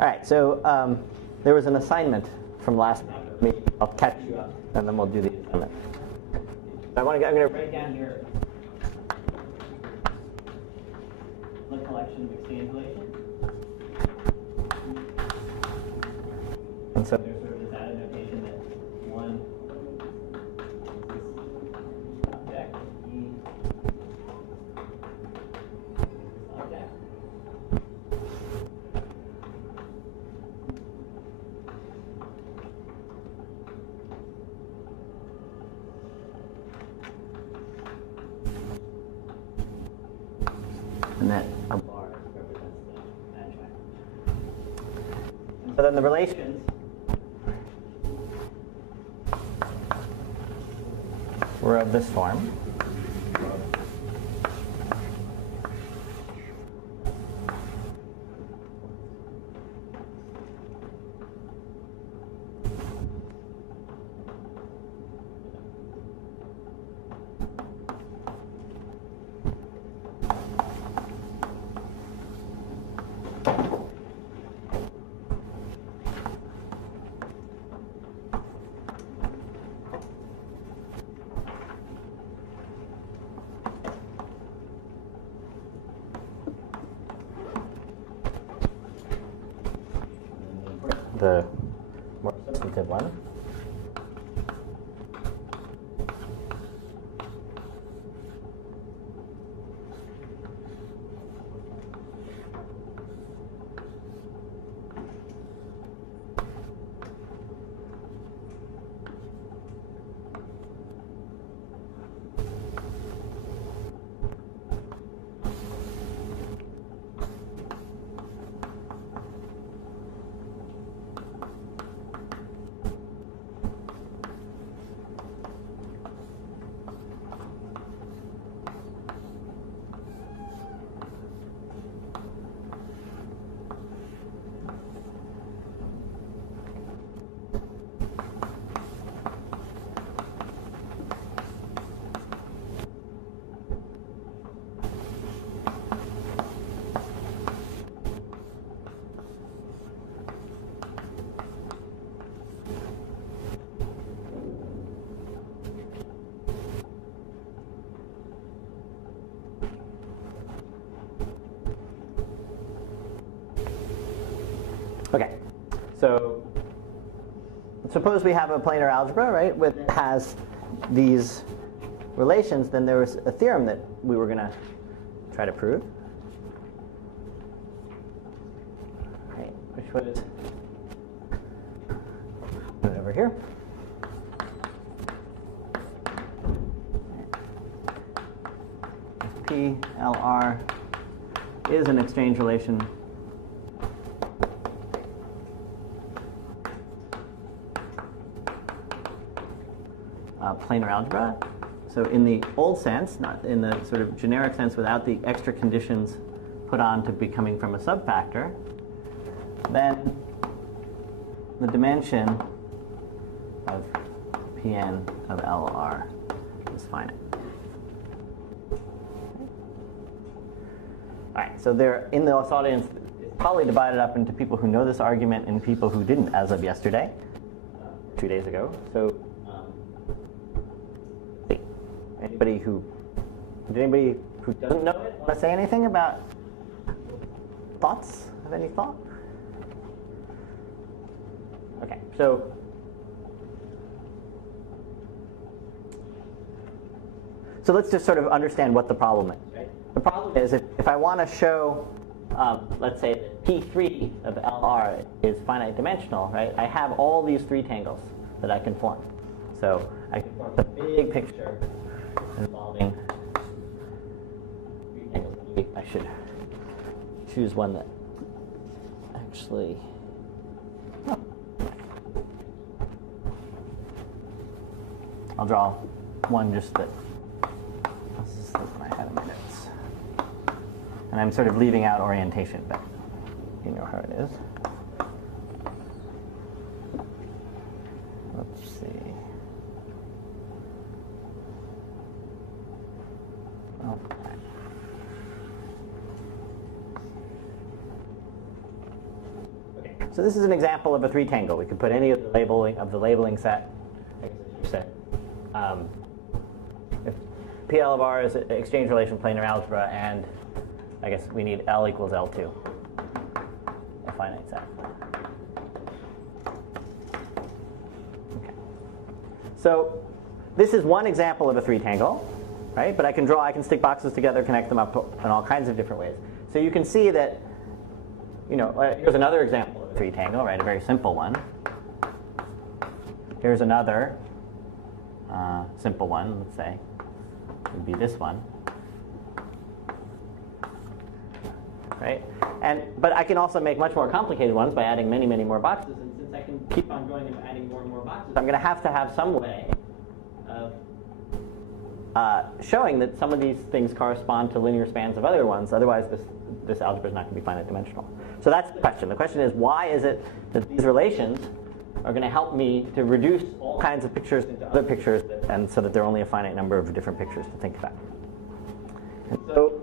All right, so there was an assignment from last meeting. I'll catch you up, and then we'll do the assignment. I'm going to write down here the collection of exchange relations. And so there's sort of this added notation that one is object, E object. And that a bar represents the adjoint. And so then the relations were of this form. The more substantive one. Okay, so suppose we have a planar algebra, right, which has these relations. Then there was a theorem that we were going to try to prove, right, which was put it over here. PLR is an exchange relation planar algebra. So in the old sense, not in the sort of generic sense without the extra conditions put on to be coming from a subfactor, then the dimension of Pn of LR is finite. All right, so there in the audience, it's probably divided up into people who know this argument and people who didn't as of yesterday, 2 days ago. So anybody who doesn't know it want to say anything about thoughts? Have any thought? Okay, so let's just sort of understand what the problem is. Right? The problem is if I want to show, let's say that P3 of LR is finite dimensional, right? I have all these three tangles that I can form. So I can form a big picture involving three tangles. I should choose one that actually. Oh. I'll draw one just that. This is the one I had in my notes. And I'm sort of leaving out orientation, but you know how it is. Let's see. Oh. Okay. So this is an example of a three-tangle. We could put any of the labeling set. If PL of R is an exchange relation planar algebra, and I guess we need L equals L2, a finite set. Okay. So this is one example of a three-tangle, right? But I can stick boxes together, connect them up in all kinds of different ways. So you can see that, here's another example of a three-tangle, right? A very simple one. Here's another simple one, let's say. It would be this one. Right? But I can also make much more complicated ones by adding many, many more boxes. And since I can keep on going and adding more and more boxes, I'm going to have some way of showing that some of these things correspond to linear spans of other ones. Otherwise, this algebra is not going to be finite dimensional. So that's the question. The question is, why is it that these relations are going to help me to reduce all kinds of pictures into other pictures, and so that there are only a finite number of different pictures to think about? And so,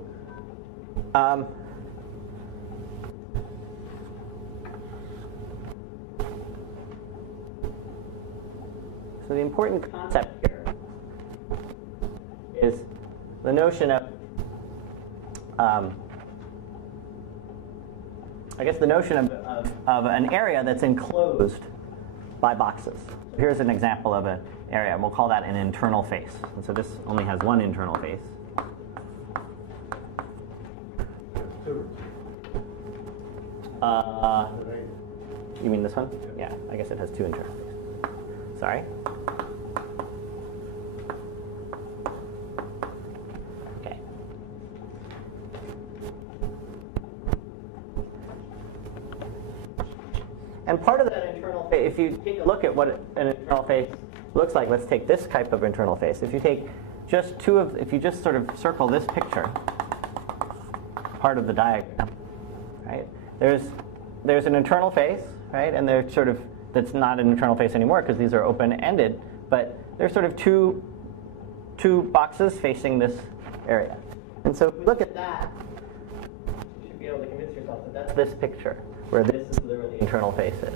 so the important concept here is the notion of, of an area that's enclosed by boxes. So here's an example of an area, and we'll call that an internal face. And so this only has one internal face. You mean this one? Yeah, I guess it has two internal faces. Sorry. Okay. And part of that internal face, if you take a look at what an internal face looks like, let's take this type of internal face. If you take just if you just sort of circle this picture, part of the diagram, right? There's an internal face, right? And there's sort of, that's not an internal face anymore because these are open-ended, but there's sort of two boxes facing this area. And so if you look at that, you should be able to convince yourself that that's this picture, where this is where the internal face is. You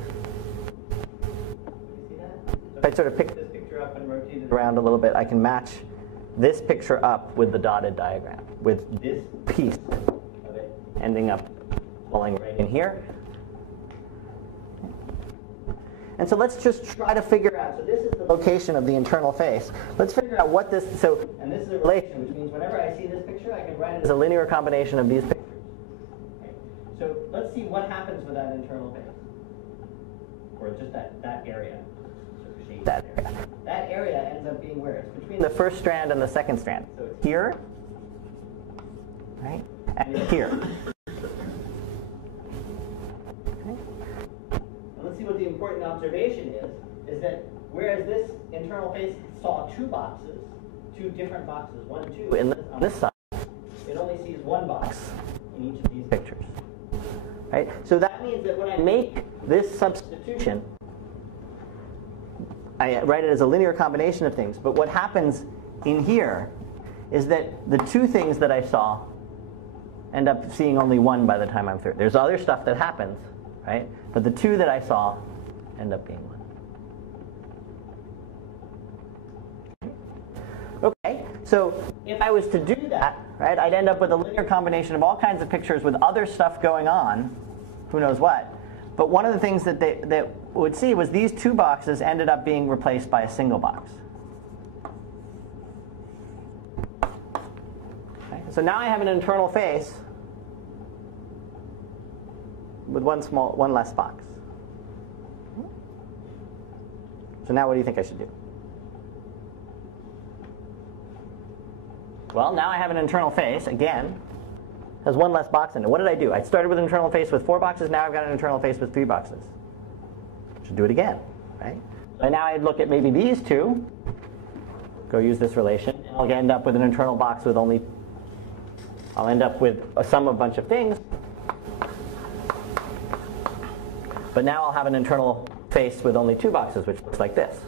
see that? So if I sort of pick this picture up and rotate it around a little bit, I can match this picture up with the dotted diagram, with this piece of it ending up falling right in here. And so let's just try to figure out, so this is the location of the internal face. Let's figure out what this, and this is a relation, which means whenever I see this picture, I can write it as a linear combination of these pictures. Okay. So let's see what happens with that internal face, or just that area. That area. That area ends up being where? It's between the first strand and the second strand. So it's here, right, and here. Let's see what the important observation is that whereas this internal face saw two different boxes, 1, 2, on this side, it only sees one box in each of these pictures. Right? So that means that when I make this substitution, I write it as a linear combination of things, but what happens in here is that the two things that I saw end up seeing only one by the time I'm through. There's other stuff that happens, right? But the two that I saw end up being one. Okay, so if I was to do that, right, I'd end up with a linear combination of all kinds of pictures with other stuff going on, who knows what. But one of the things that they would see was these two boxes ended up being replaced by a single box. Okay, so now I have an internal face with one less box. So now what do you think I should do? Well, now I have an internal face, again, has one less box in it. What did I do? I started with an internal face with 4 boxes, now I've got an internal face with 3 boxes. Should do it again, right? So now I'd look at maybe these two, go use this relation, and I'll end up with an internal box with I'll end up with a sum of a bunch of things. But now I'll have an internal face with only 2 boxes, which looks like this.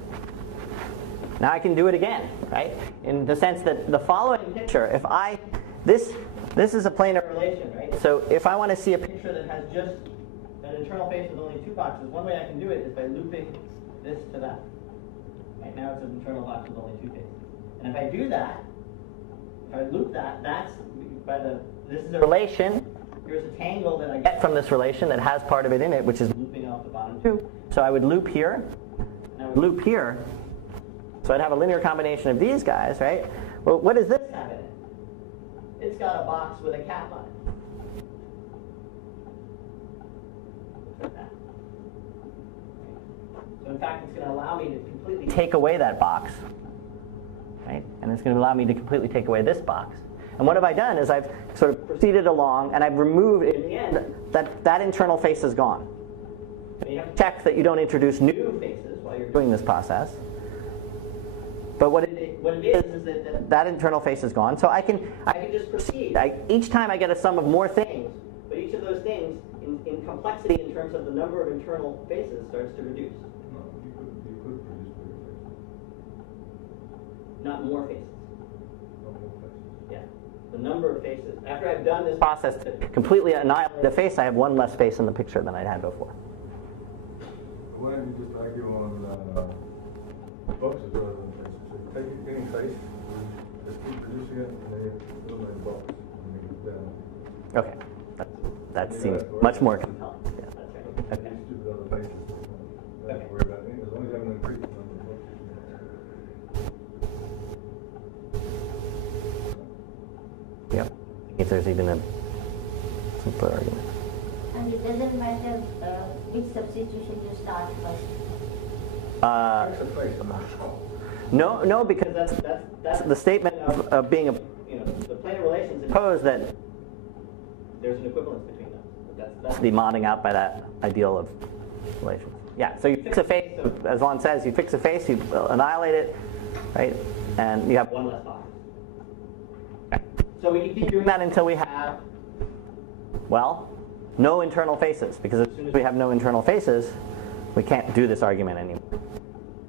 Now I can do it again, right? In the sense that the following picture, this is a planar relation, right? So if I want to see a picture that has just an internal face with only 2 boxes, one way I can do it is by looping this to that. Right now it's an internal box with only 2 faces. And if I do that, if I loop that, this is a relation. Here's a tangle that I get from this relation that has part of it in it, which is looping off the bottom 2. So I would loop here, and I would loop here. So I'd have a linear combination of these guys, right? Well, what does this have in it? It's got a box with a cap on it. Like that. So in fact, it's going to allow me to completely take away that box, right? And it's going to allow me to completely take away this box. And what have I done is I've sort of proceeded along, and I've removed, in the end, that internal face is gone. And you have to check that you don't introduce new faces while you're doing this process. But what it is that internal face is gone. So I can just proceed. Each time I get a sum of more things, but each of those things, in complexity in terms of the number of internal faces, starts to reduce. No, you could produce bigger faces. Not more faces. Not more faces. Yeah. The number of faces. After I've done this process to completely annihilate a face, I have one less face in the picture than I'd had before. Why don't you just argue on boxes rather than faces? So you take any face, just keep producing it, and then you eliminate the box. And you get down. Okay. That seems much more compelling. Yeah, that's right. Okay. Stupid other faces. Don't Okay. worry about it. As long as you haven't increased the number of boxes. Yep. If there's even a simpler argument. And it doesn't matter which substitution you start first. It's a face. No, because that's the statement of being a, the planar relations impose that there's an equivalence between them. That's the modding out by that ideal of relations. Yeah, so you fix a face, so as Lon says, you fix a face, you annihilate it, right, and you have one less box. Okay. So we can keep doing that until we have, well, no internal faces, because as soon as we have no internal faces, we can't do this argument anymore.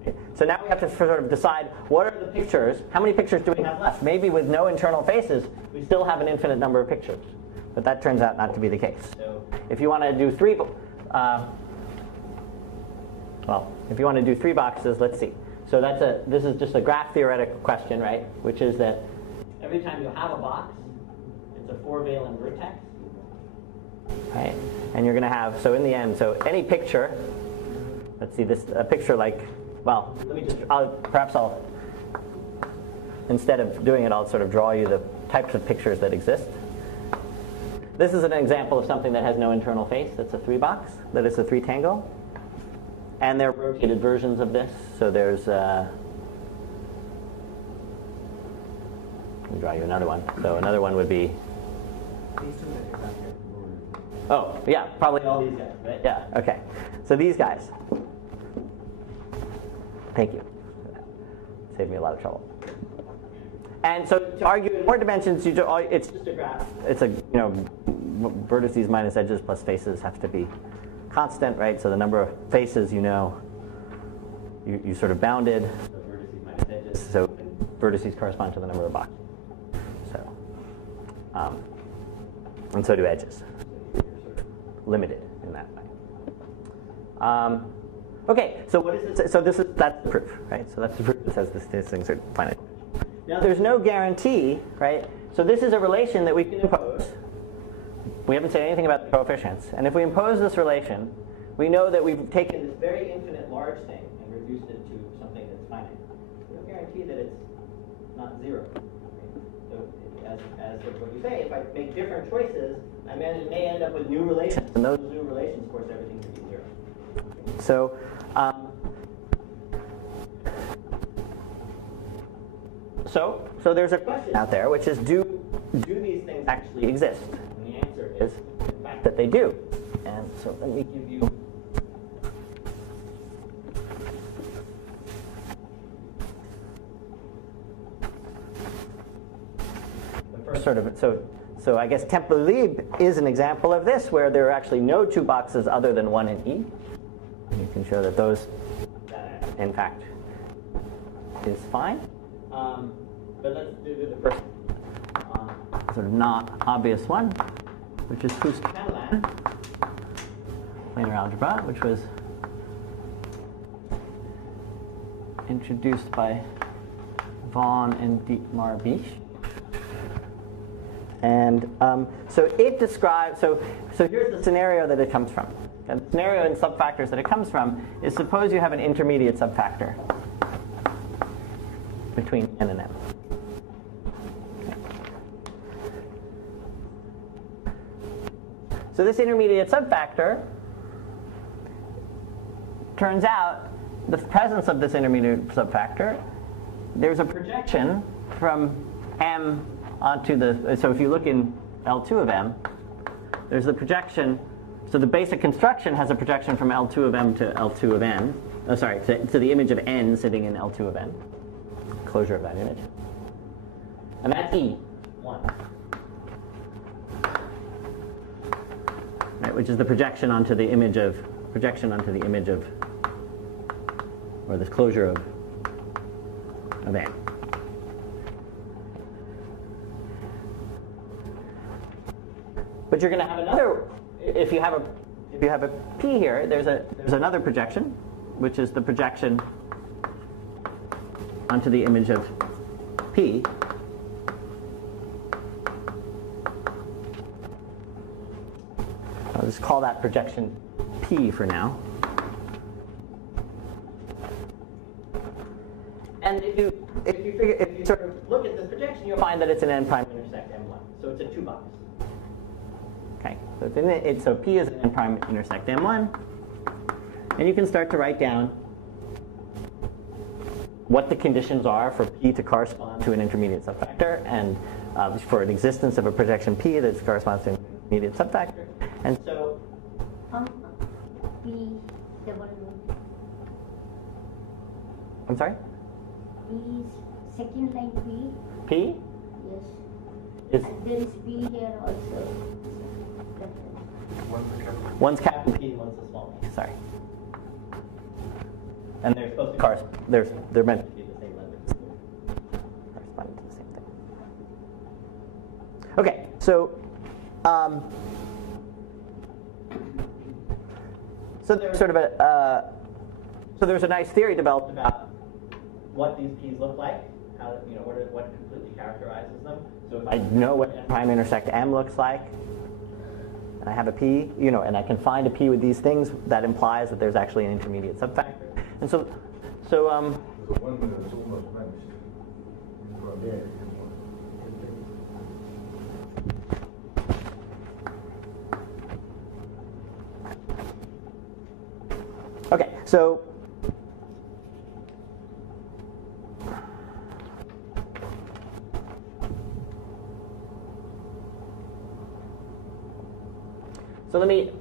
Okay. So now we have to sort of decide what are the pictures, how many pictures do we have left? Maybe with no internal faces, we still have an infinite number of pictures. But that turns out not to be the case. So if you want to do three boxes, let's see. So this is just a graph theoretic question, right? Which is that every time you have a box, it's a 4-valent vertex, right? And you're going to have, so in the end, so any picture, let's see, a picture like, well, perhaps instead of doing it, I'll sort of draw you the types of pictures that exist. This is an example of something that has no internal face. That's a 3-box. That is a 3-tangle. And there are rotated versions of this. So there's, let me draw you another one. So another one would be, oh, yeah, probably all these guys, right? Yeah, okay. So these guys. Thank you. Saved me a lot of trouble. And so to argue in more dimensions, it's just a graph. It's a, vertices minus edges plus faces have to be constant, right? So the number of faces, you sort of bounded. So vertices minus edges. So vertices correspond to the number of boxes. So, and so do edges. You're sort of limited in that way. Okay, so what is it? So that's the proof, right? So that's the proof that says these things are finite. Now there's no guarantee, right? So this is a relation that we can impose. We haven't said anything about the coefficients. And if we impose this relation, we know that we've taken this very infinite large thing and reduced it to something that's finite. There's no guarantee that it's not 0. Right? So as what we say, if I make different choices, I may end up with new relations. And those new relations force everything to be 0. So, So there's a question out there, which is, do these things actually exist? And the answer is, in fact, that they do. And so let me give you the first sort of, so I guess Temple-Lieb is an example of this, where there are actually no 2 boxes other than 1 in E. You can show that those, in fact, is fine. But let's do the first sort of not obvious one, which is Proust-Penland. planar algebra, which was introduced by Vaughan and Dietmar-Bisch. And so it describes, so here's the scenario that it comes from. And the scenario in subfactors that it comes from is, suppose you have an intermediate subfactor between n and m. Okay. So this intermediate subfactor, turns out the presence of this intermediate subfactor, there's a projection from m onto the, so if you look in L2 of m, there's the projection, so the basic construction has a projection from L2 of m to L2 of n, to the image of n sitting in L2 of n, closure of that image. And that's E1. Right, which is the projection onto the image of, or this closure of n. But you're going to have another, if you have a P here, there's another projection, which is the projection onto the image of P. I'll just call that projection P for now. And if you sort of look at this projection, you'll find that it's an n prime intersect m1. So it's a 2-box. Okay, so P is an n prime intersect m1, and you can start to write down what the conditions are for P to correspond to an intermediate subfactor, and for an existence of a projection P that corresponds to an intermediate subfactor. And so P double. I'm sorry? P is second line P. P? Yes. And there is P here also. One's capital P, one's a small p. Sorry. And they're supposed to correspond. They're meant to be the same letters. Corresponding to the same thing. Okay, so there's sort of so there's a nice theory developed about what these P's look like, how, what completely characterizes them. So if I know what n prime intersect m looks like, and I have a P, and I can find a P with these things, that implies that there's actually an intermediate subfactor. And so The 1 minute is almost vanished. okay, so let me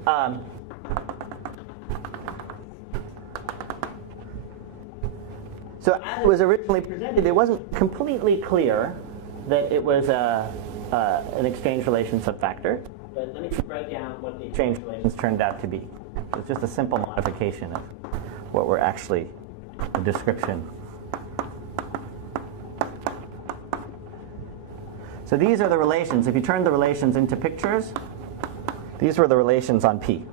so as it was originally presented, it wasn't completely clear that it was an exchange relation subfactor. But let me write down what the exchange relations turned out to be. So it's just a simple modification of what were actually a description. So these are the relations. If you turn the relations into pictures, these were the relations on P.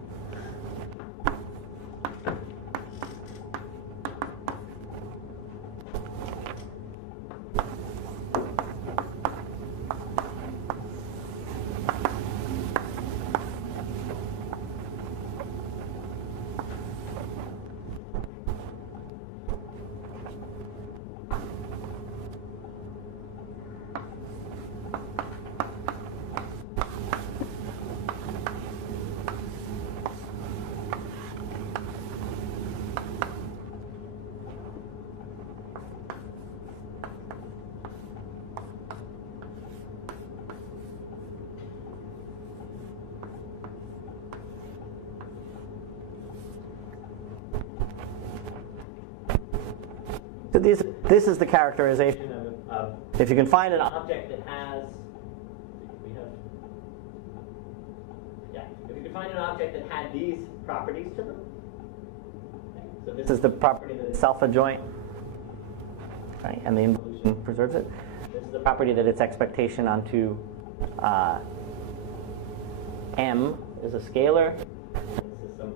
So this is the characterization of if you can find an object that has, if you can find an object that had these properties to them. Okay. So this is the property that it's self-adjoint, right? And the involution preserves it. This is the property that its expectation onto M is a scalar. This is some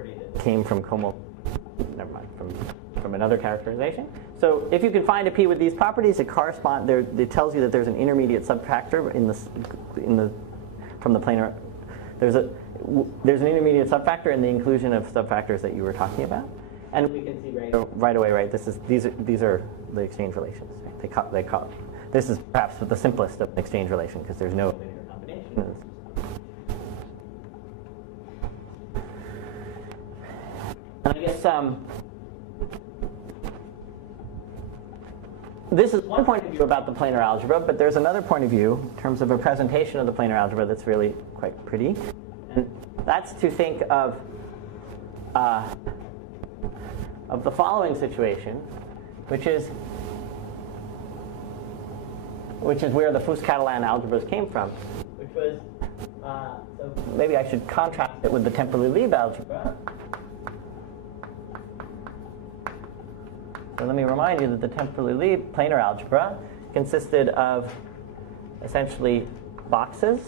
property that came from never mind, from another characterization. So if you can find a P with these properties, it tells you that there's an intermediate subfactor from the planar. There's an intermediate subfactor in the inclusion of subfactors that you were talking about, and we can see right away, right? These are the exchange relations. Right? They call this is perhaps the simplest of an exchange relation because there's no linear combination. And I guess this is one point of view about the planar algebra, but there's another point of view in terms of a presentation of the planar algebra that's really quite pretty. And that's to think of the following situation, which is where the Fuchs-Catalan algebras came from, which was, so maybe I should contrast it with the Temperley-Lieb algebra. So let me remind you that the Temperley-Lieb planar algebra consisted of essentially boxes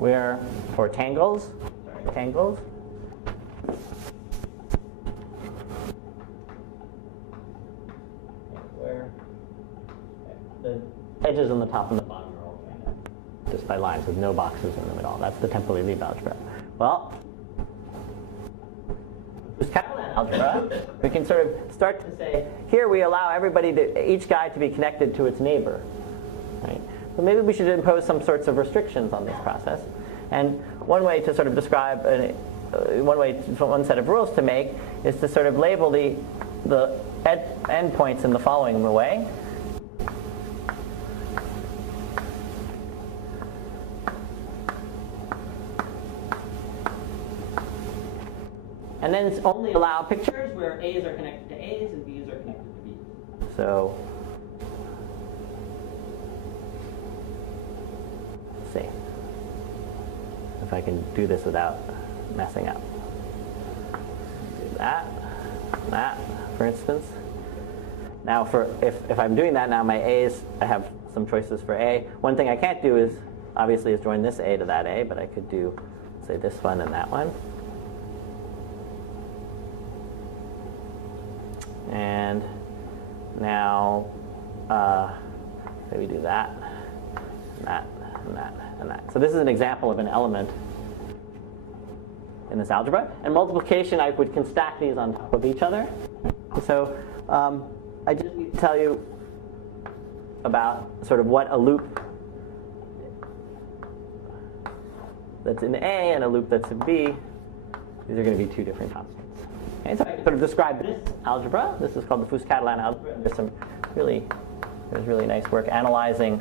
or tangles, where the edges on the top and the bottom are all connected just by lines with no boxes in them at all. That's the Temperley-Lieb algebra. Well, Catalan algebra, we can sort of start to say, here we allow each guy to be connected to its neighbor. Right? So maybe we should impose some sorts of restrictions on this process. And one way to sort of describe, one set of rules to make is to sort of label the endpoints in the following way. And then only allow pictures where A's are connected to A's and B's are connected to B's. So, let's see if I can do this without messing up. Do that, for instance. Now, if I'm doing that now, my A's, I have some choices for A. One thing I can't do is join this A to that A, but I could do, say, this one and that one. And now, maybe do that, and that, and that, and that. So this is an example of an element in this algebra. And multiplication, I can stack these on top of each other. So I just need to tell you about sort of what a loop that's in A and a loop that's in B. These are going to be two different constants. Okay, so I can sort of describe this algebra. This is called the Fuchs-Catalan algebra. There's really nice work analyzing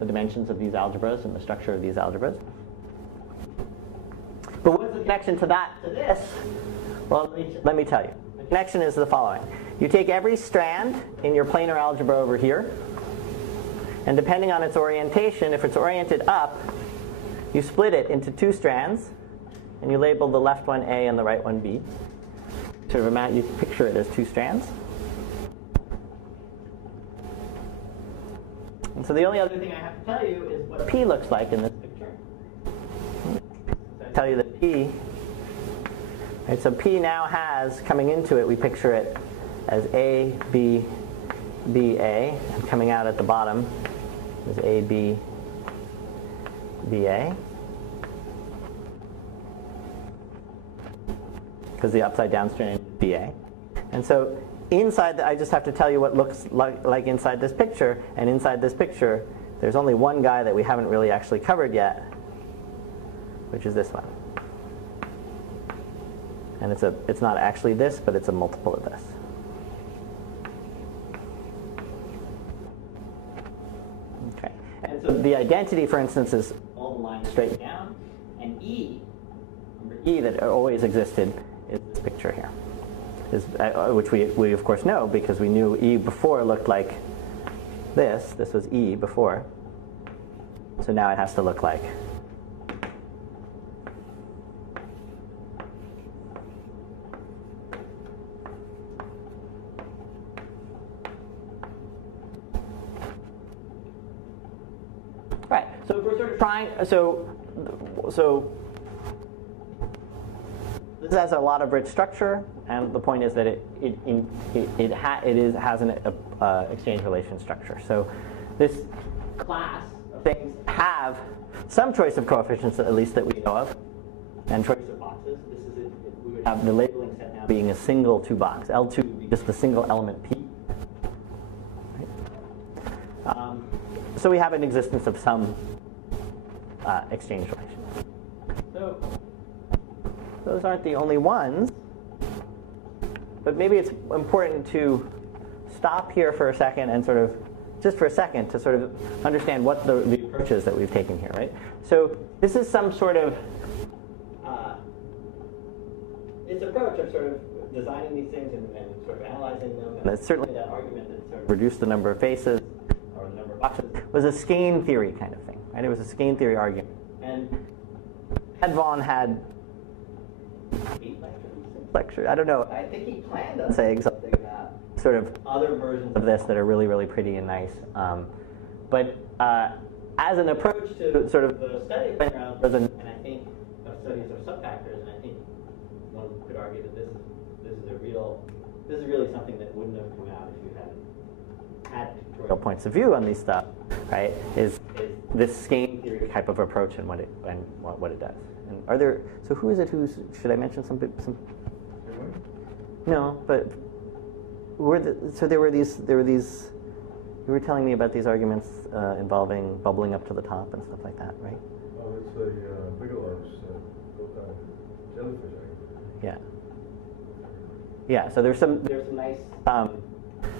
the dimensions of these algebras and the structure of these algebras. But what's the connection to this? Well, let me tell you. The connection is the following. You take every strand in your planar algebra over here, and depending on its orientation, if it's oriented up, you split it into two strands, and you label the left one A and the right one B. Sort of you can picture it as two strands. And so the only other thing I have to tell you is what P looks like in this picture. I tell you that P, right, so P now has, coming into it, we picture it as A, B, B, A, and coming out at the bottom is A, B, B, A. Because the upside down strand is BA. And so inside, I just have to tell you what looks like inside this picture. And inside this picture, there's only one guy that we haven't really actually covered yet, which is this one. And it's not actually this, but it's a multiple of this. Okay. And so the identity, for instance, is all the lines straight down. And E, remember E that always existed, is this picture here, which we of course know because we knew E before looked like this. This was E before. So now it has to look like right. So if we're sort of trying, so this has a lot of rich structure, and the point is that it has an exchange relation structure. So this class of things have some choice of coefficients, at least that we know of, and choice of boxes. This is it. We would have the labeling set now being a single 2-box. L2 would be just a single element P. So we have an existence of some exchange relation. So those aren't the only ones, but maybe it's important to stop here for a second and sort of, just for a second, to sort of understand what the approach is that we've taken here, right? So this is some sort of, this approach of sort of designing these things and sort of analyzing them, and it's certainly that argument that sort of reduced the number of faces, or the number of boxes, was a skein theory kind of thing, right? It was a skein theory argument. And Ed Vaughan had 8 lectures, I don't know. I think he planned on saying something about sort of other versions of this that are really, really pretty and nice. But as an approach to sort of the study of planar algebras, and I think of studies of subfactors, and I think one could argue that this is really something that wouldn't have come out if you had pictorial points of view on these stuff, right? Is this skein theory type of approach and what it does. And are there? So who is it? Should I mention some? No, but there were these. You were telling me about these arguments involving bubbling up to the top and stuff like that, right? Oh, it's a Bigelow's jellyfish argument. Yeah. Yeah. So there's some nice.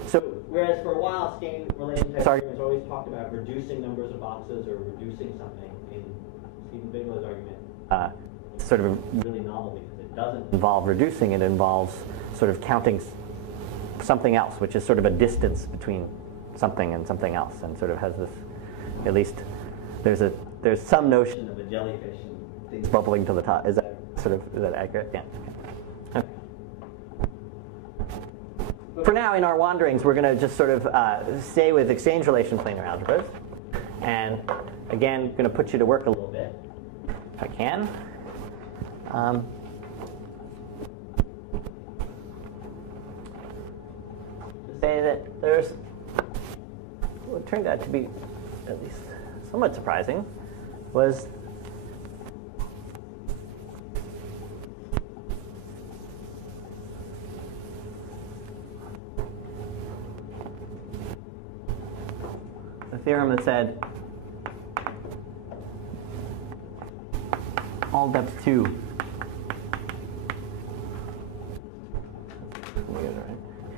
So whereas for a while, skein relation type arguments always talked about reducing numbers of boxes or reducing something. In Stephen Bigelow's argument, it's sort of really novel because it doesn't involve reducing; it involves sort of counting something else, which is sort of a distance between something and something else, and sort of has this. At least there's some notion of a jellyfish and things bubbling to the top. Is that accurate? Yeah. Okay. For now, in our wanderings, we're going to just sort of stay with exchange relation planar algebras. And again, going to put you to work a little bit, if I can. To say that there's what turned out to be at least somewhat surprising was a theorem that said all depth 2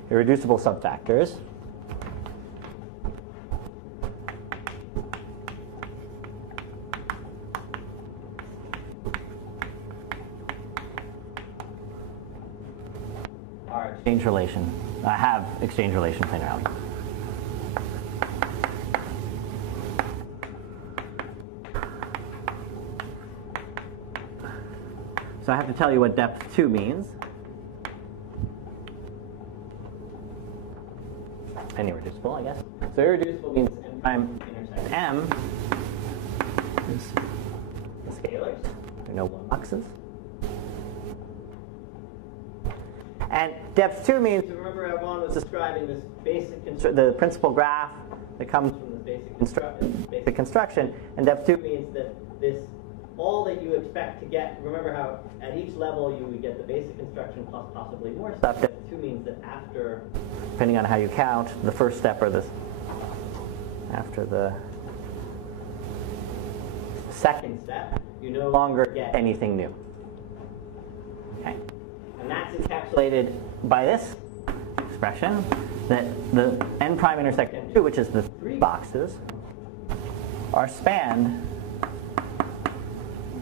irreducible subfactors are exchange relation, have exchange relation planar algebra. So I have to tell you what depth 2 means. And irreducible, I guess. So irreducible means n prime intersect m is the scalars. There are no boxes. And depth 2 means, remember everyone was describing this basic the principal graph that comes from this basic construction. And depth 2 means that this all that you expect to get, remember how at each level you would get the basic construction plus possibly more stuff. Depth 2 means that after, depending on how you count, the first step or this, after the second step, you no longer get anything new. Okay? And that's encapsulated by this expression that the n prime intersect n2, which is the 3 boxes, are spanned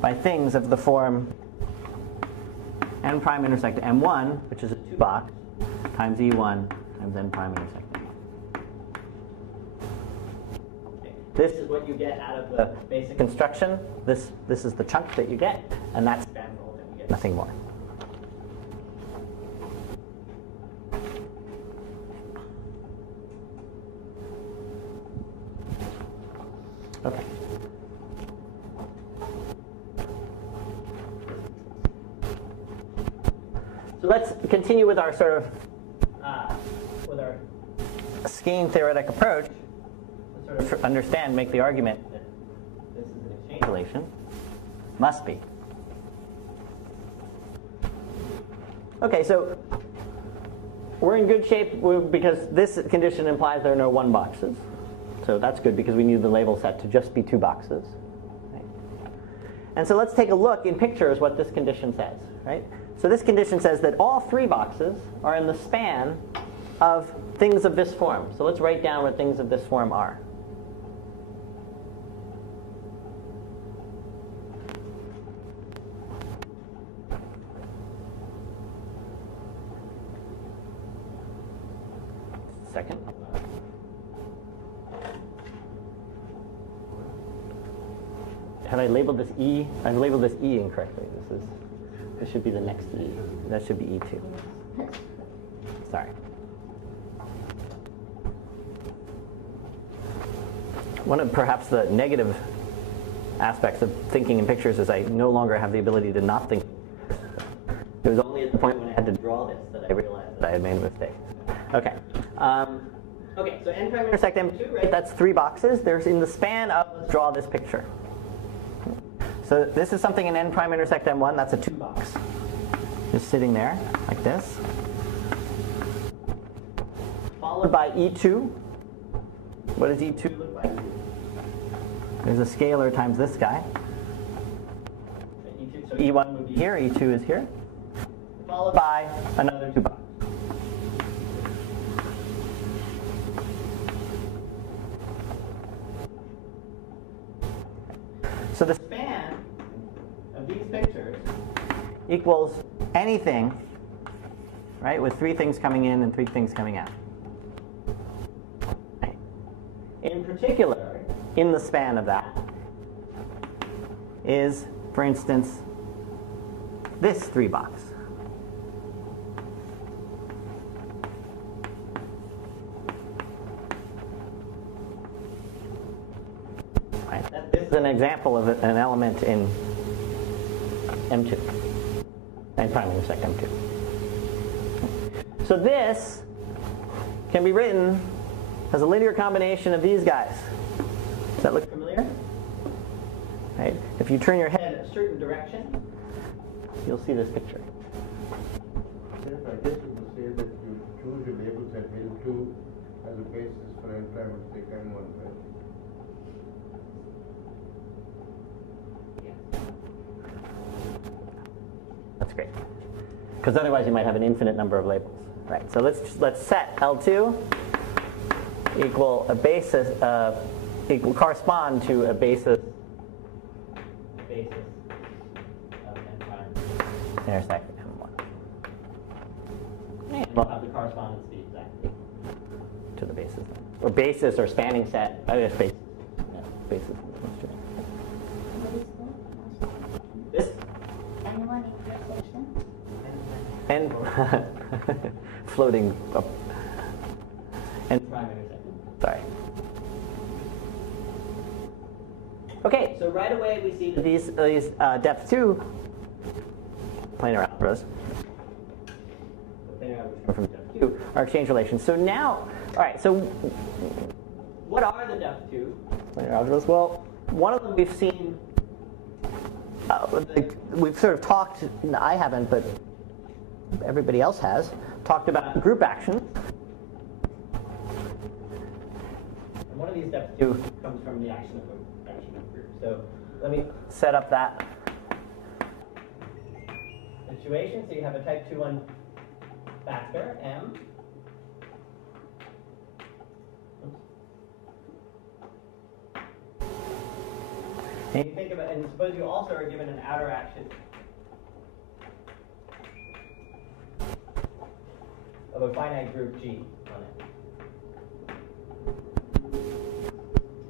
by things of the form n prime intersect m1, which is a 2-box, times e1 times n prime intersect m. Okay. This is what you get out of the basic construction. This is the chunk that you get, and that's spanned the whole thing. You get nothing more. Okay. let's continue with our sort of with our scheme theoretic approach to sort of understand, make the argument that this is an exchange relation. Must be. Okay, so we're in good shape because this condition implies there are no 1 boxes. So that's good because we need the label set to just be 2 boxes. Right? And so let's take a look in pictures what this condition says. Right? So this condition says that all 3 boxes are in the span of things of this form. So let's write down what things of this form are. Second. Have I labeled this E? I've labeled this E incorrectly. This should be the next E. That should be E2. Sorry. One of perhaps the negative aspects of thinking in pictures is I no longer have the ability to not think. It was only at the point when I had to draw this that I realized that I had made a mistake. Okay. Okay, so n prime intersect m2, right? That's 3 boxes. There's in the span of, let's draw this picture. So this is something in n prime intersect m1. That's a 2 box. Just sitting there, like this. Followed by E2. What does E2 look like? There's a scalar times this guy. So E1 would be here, E2 is here. Followed by another 2 boxes. So the span of these pictures equals anything, right, with 3 things coming in and 3 things coming out. Right. In particular, in the span of that is, for instance, this 3 box. Right. This is an example of an element in M2, n prime intersect M2. So this can be written as a linear combination of these guys. Does that look familiar? Right. If you turn your head a certain direction, you'll see this picture. Yes, I guess you would say that you choose your labels at L2 as a basis for n prime intersect M1, right? That's great. Because otherwise you might have an infinite number of labels. Right. So let's set L2 equal a basis equal correspond to a basis of n prime intersect M1. And we'll have the correspondence be exactly to the basis. Or basis or spanning set. I guess basis. Yeah, basis. This? N1 intersection. And floating up. And prime intersection. Sorry. Okay, so right away we see that these depth 2 planar algebras, from depth 2 are exchange relations. So now, all right, so what are the depth 2 planar algebras? Well, one of them we've seen, we've sort of talked, I haven't, but everybody else has, talked about group actions. And one of these depth 2 comes from the action of a group. So let me set up that situation. So you have a type 2-1 factor, M. And you think about, and suppose you also are given an outer action of a finite group G on it.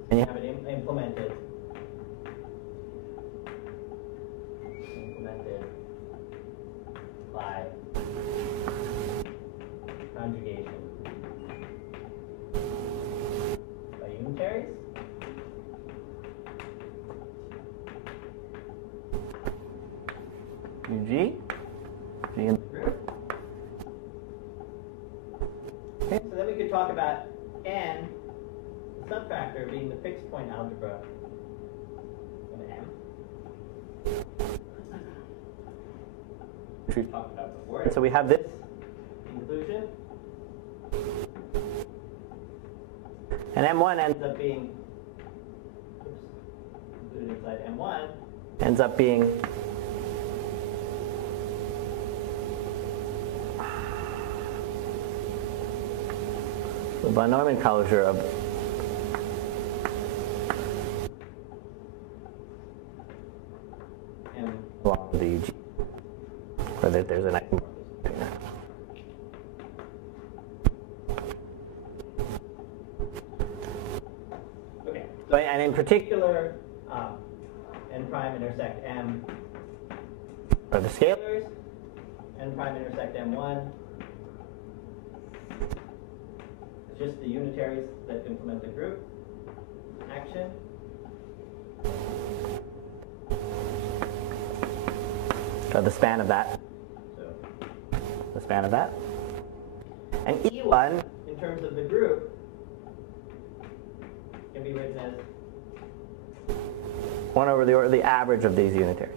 And you have it implemented by conjugation by unitaries. UG, G in the group. talk about n, the subfactor, being the fixed point algebra of M. Which we've talked about before. And so we have this inclusion. And M1 ends up being, included inside M1, ends up being the von Neumann closure of M along the G, or that there's an isomorphism between that. Okay, so and in particular, n prime intersect M are the scalars, n prime intersect M1. Just the unitaries that implement the group action. So the span of that. So the span of that. And E1, in terms of the group, can be written as 1 over the average of these unitaries.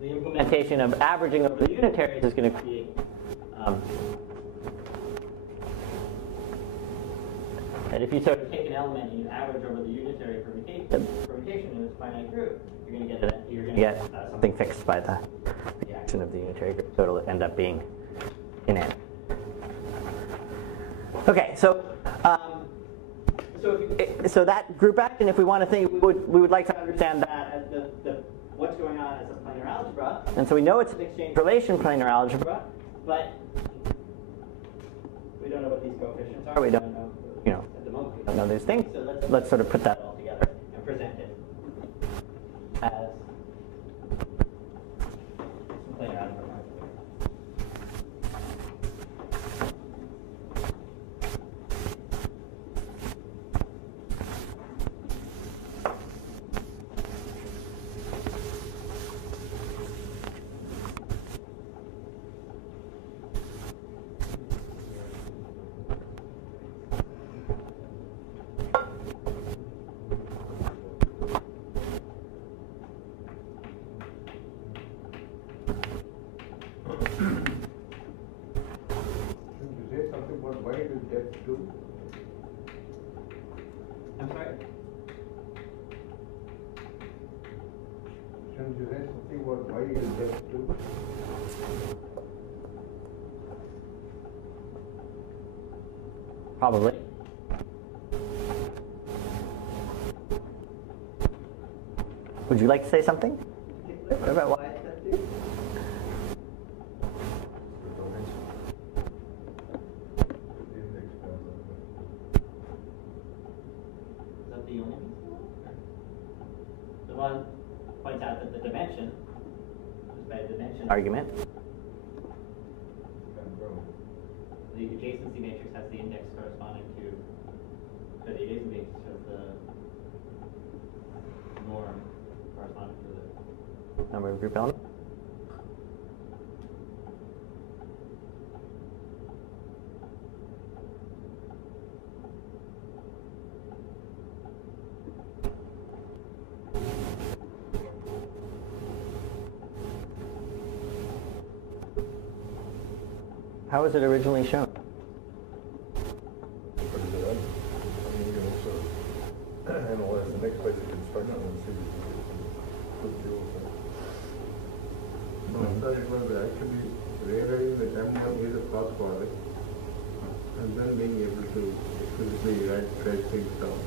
The implementation of averaging over the unitaries is going to create and if you sort of take an element and you average over the unitary permutation in this finite group, you're going to get something fixed by the action of the unitary group. So it'll end up being in N. Okay, so so that group action, if we want to think, we would like to understand that as what's going on as a planar algebra. And so we know it's an exchange relation planar algebra, but we don't know what these coefficients are. We don't know, at the moment, we don't know these things. So let's sort of put that all together and present it as planar algebra. I'm sorry? Shouldn't you say something about why is that 2? Probably. Would you like to say something about why it's that 2? Is that the only reason? The one points out that the dimension, just by a dimension argument, the adjacency matrix has the index corresponding to, the adjacency matrix has the norm corresponding to the number of group elements. How was it originally shown? Analyze the next basic construction and see what the No, sir, it was actually realizing the M1 is a cross product and then being able to physically write things down.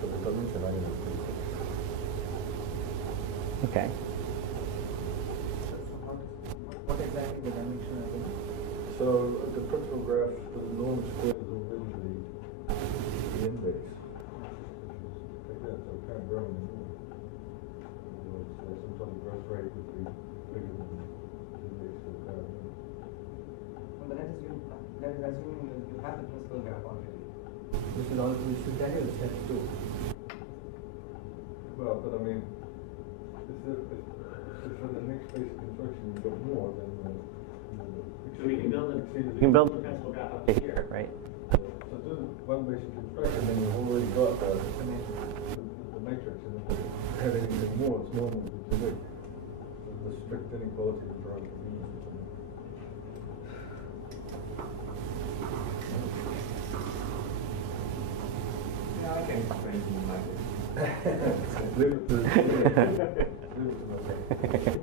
So the dimension I understand. Okay. What exactly the dimension of it? So the principal graph, the norm squares over the index. Like that, so kind of growing the norm. So sometimes the growth rate would be bigger than the index of the curve. Well, that is assuming you have the principal graph already. We should tell you step 2. Well, but I mean, if for the next phase of construction you've got more, then So we can build exceeded you can build the principal graph up to here, right? So do one basic construction, then you've already got the matrix, and if you have anything more, it's normal to do. The strict inequality of drawing convenience. Yeah, I can explain to you like this. Leave it to leave it to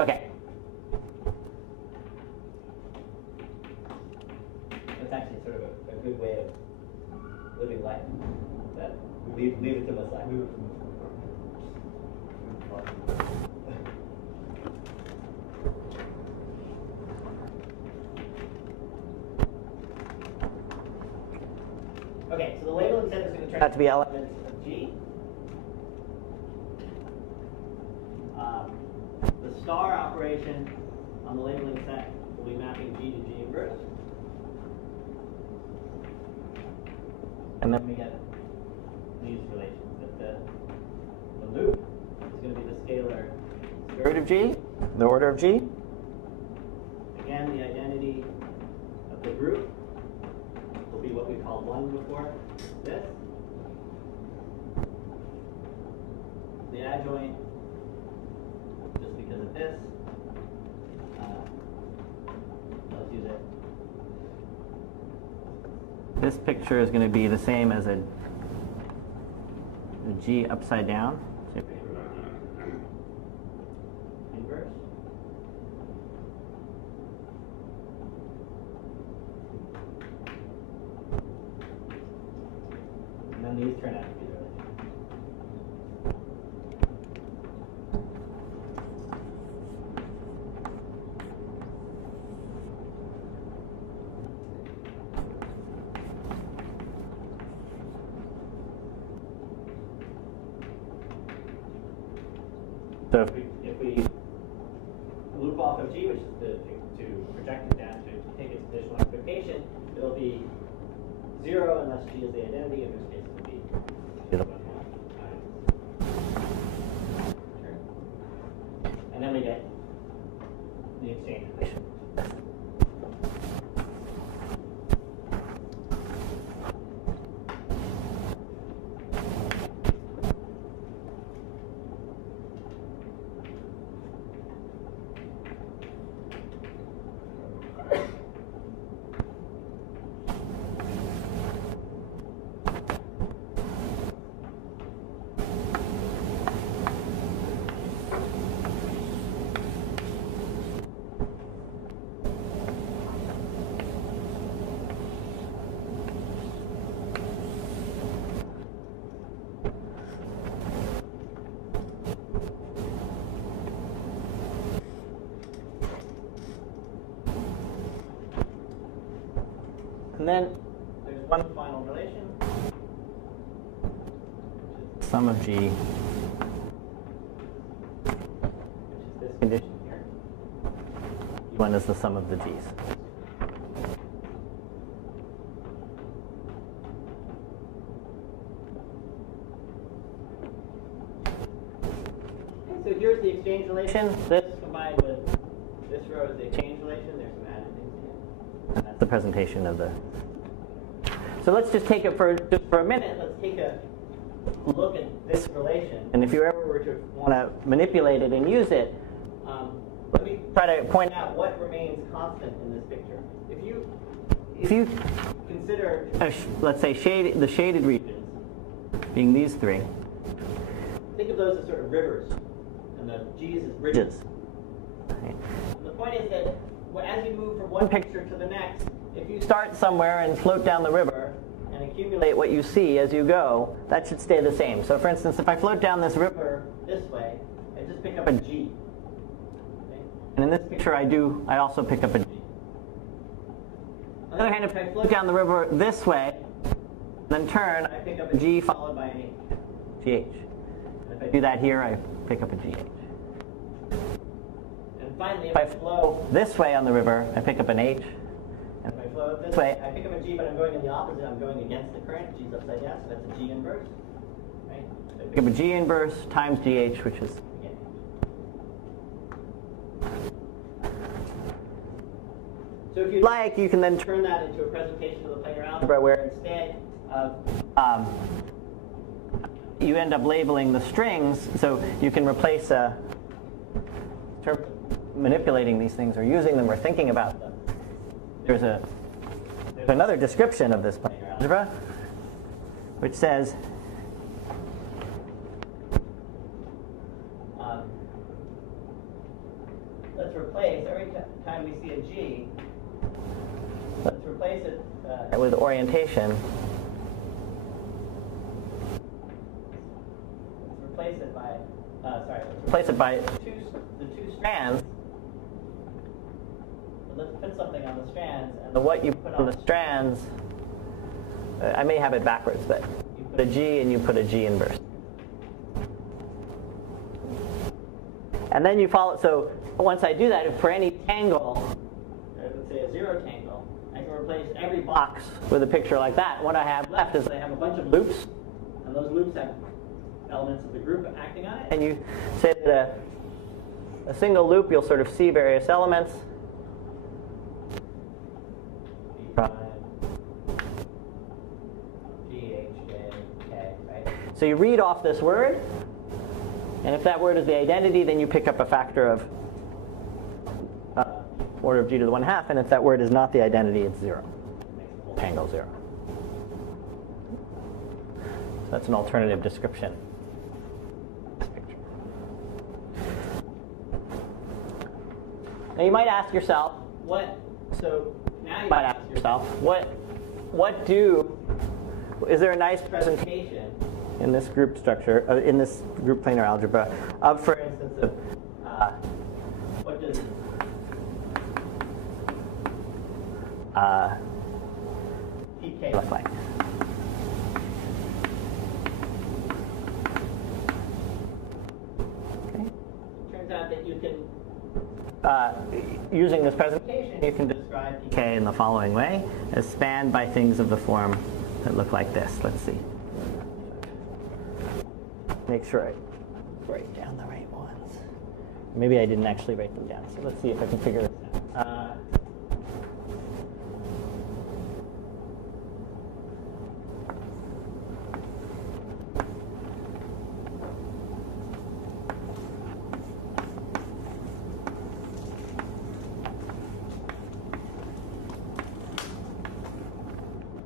Okay. That's actually sort of a good way of living life. That leave it to Messiah. leave it to Okay, so the labeling set is going to turn out to be elements of G. The star operation on the labeling set will be mapping G to G inverse. And then we get these relations. That the loop is going to be the scalar square root of G, the order of G. Again, the identity of the group will be what we called 1 before this. The adjoint, just because of this, let's use it. This picture is going to be the same as a G upside down. Inverse. And then these turn out to be the relation. So if we loop off of G, which is to project it down to take its additional expectation, it'll be 0 unless G is the identity, in which case it will be and then we get the exchange relation. And then there's one final relation, sum of G, which is this condition here. One is the sum of the G's. So here's the exchange relation. This combined with this row is the exchange relation. There's some added things here. And that's the presentation of the. So let's just take it for a minute. Let's take a look at this relation. And if you ever were to want to manipulate it and use it, let me try to point out what remains constant in this picture. If you consider, let's say, the shaded regions being these three, think of those as sort of rivers, and the G's as bridges. Right. And the point is that as you move from one picture to the next, if you start somewhere and float down the river and accumulate what you see as you go, that should stay the same. So for instance, if I float down this river this way, I just pick up a G. Okay? And in this picture I also pick up a G. On the other hand, if I float down the river this way, then turn, I pick up a G followed by an H, GH. And if I do that here, I pick up a GH. And finally, if I flow this way on the river, I pick up an H. And if I flow this way, I pick up a G, but I'm going in the opposite. I'm going against the current. G's upside down, so that's a G inverse. Right? Give a G inverse times GH, which is so if you'd like, you can then turn that into a presentation of the planar algebra where instead of you end up labeling the strings, so you can replace manipulating these things or using them or thinking about them. There's another description of this planar algebra, which says let's replace every time we see a G. Let's replace it with orientation. Let's replace it by the two strands. Let's put something on the strands, and what you put on the strands, I may have it backwards, but you put a G and you put a G inverse. And then you follow, so once I do that, if for any tangle, let's say a zero tangle, I can replace every box with a picture like that. What I have left is I have a bunch of loops, and those loops have elements of the group acting on it. And you say that a single loop, you'll sort of see various elements. So you read off this word, and if that word is the identity, then you pick up a factor of order of G to the 1/2, and if that word is not the identity, it's 0. It makes the whole tangle 0. So that's an alternative description. Now you might ask yourself, is there a nice presentation in this group structure, in this group planar algebra, of, for instance, of what does PK look like? Okay. Turns out that you can, using this presentation, you can describe PK in the following way, as spanned by things of the form that look like this. Let's see. Make sure I write down the right ones. Maybe I didn't actually write them down, so let's see if I can figure this out.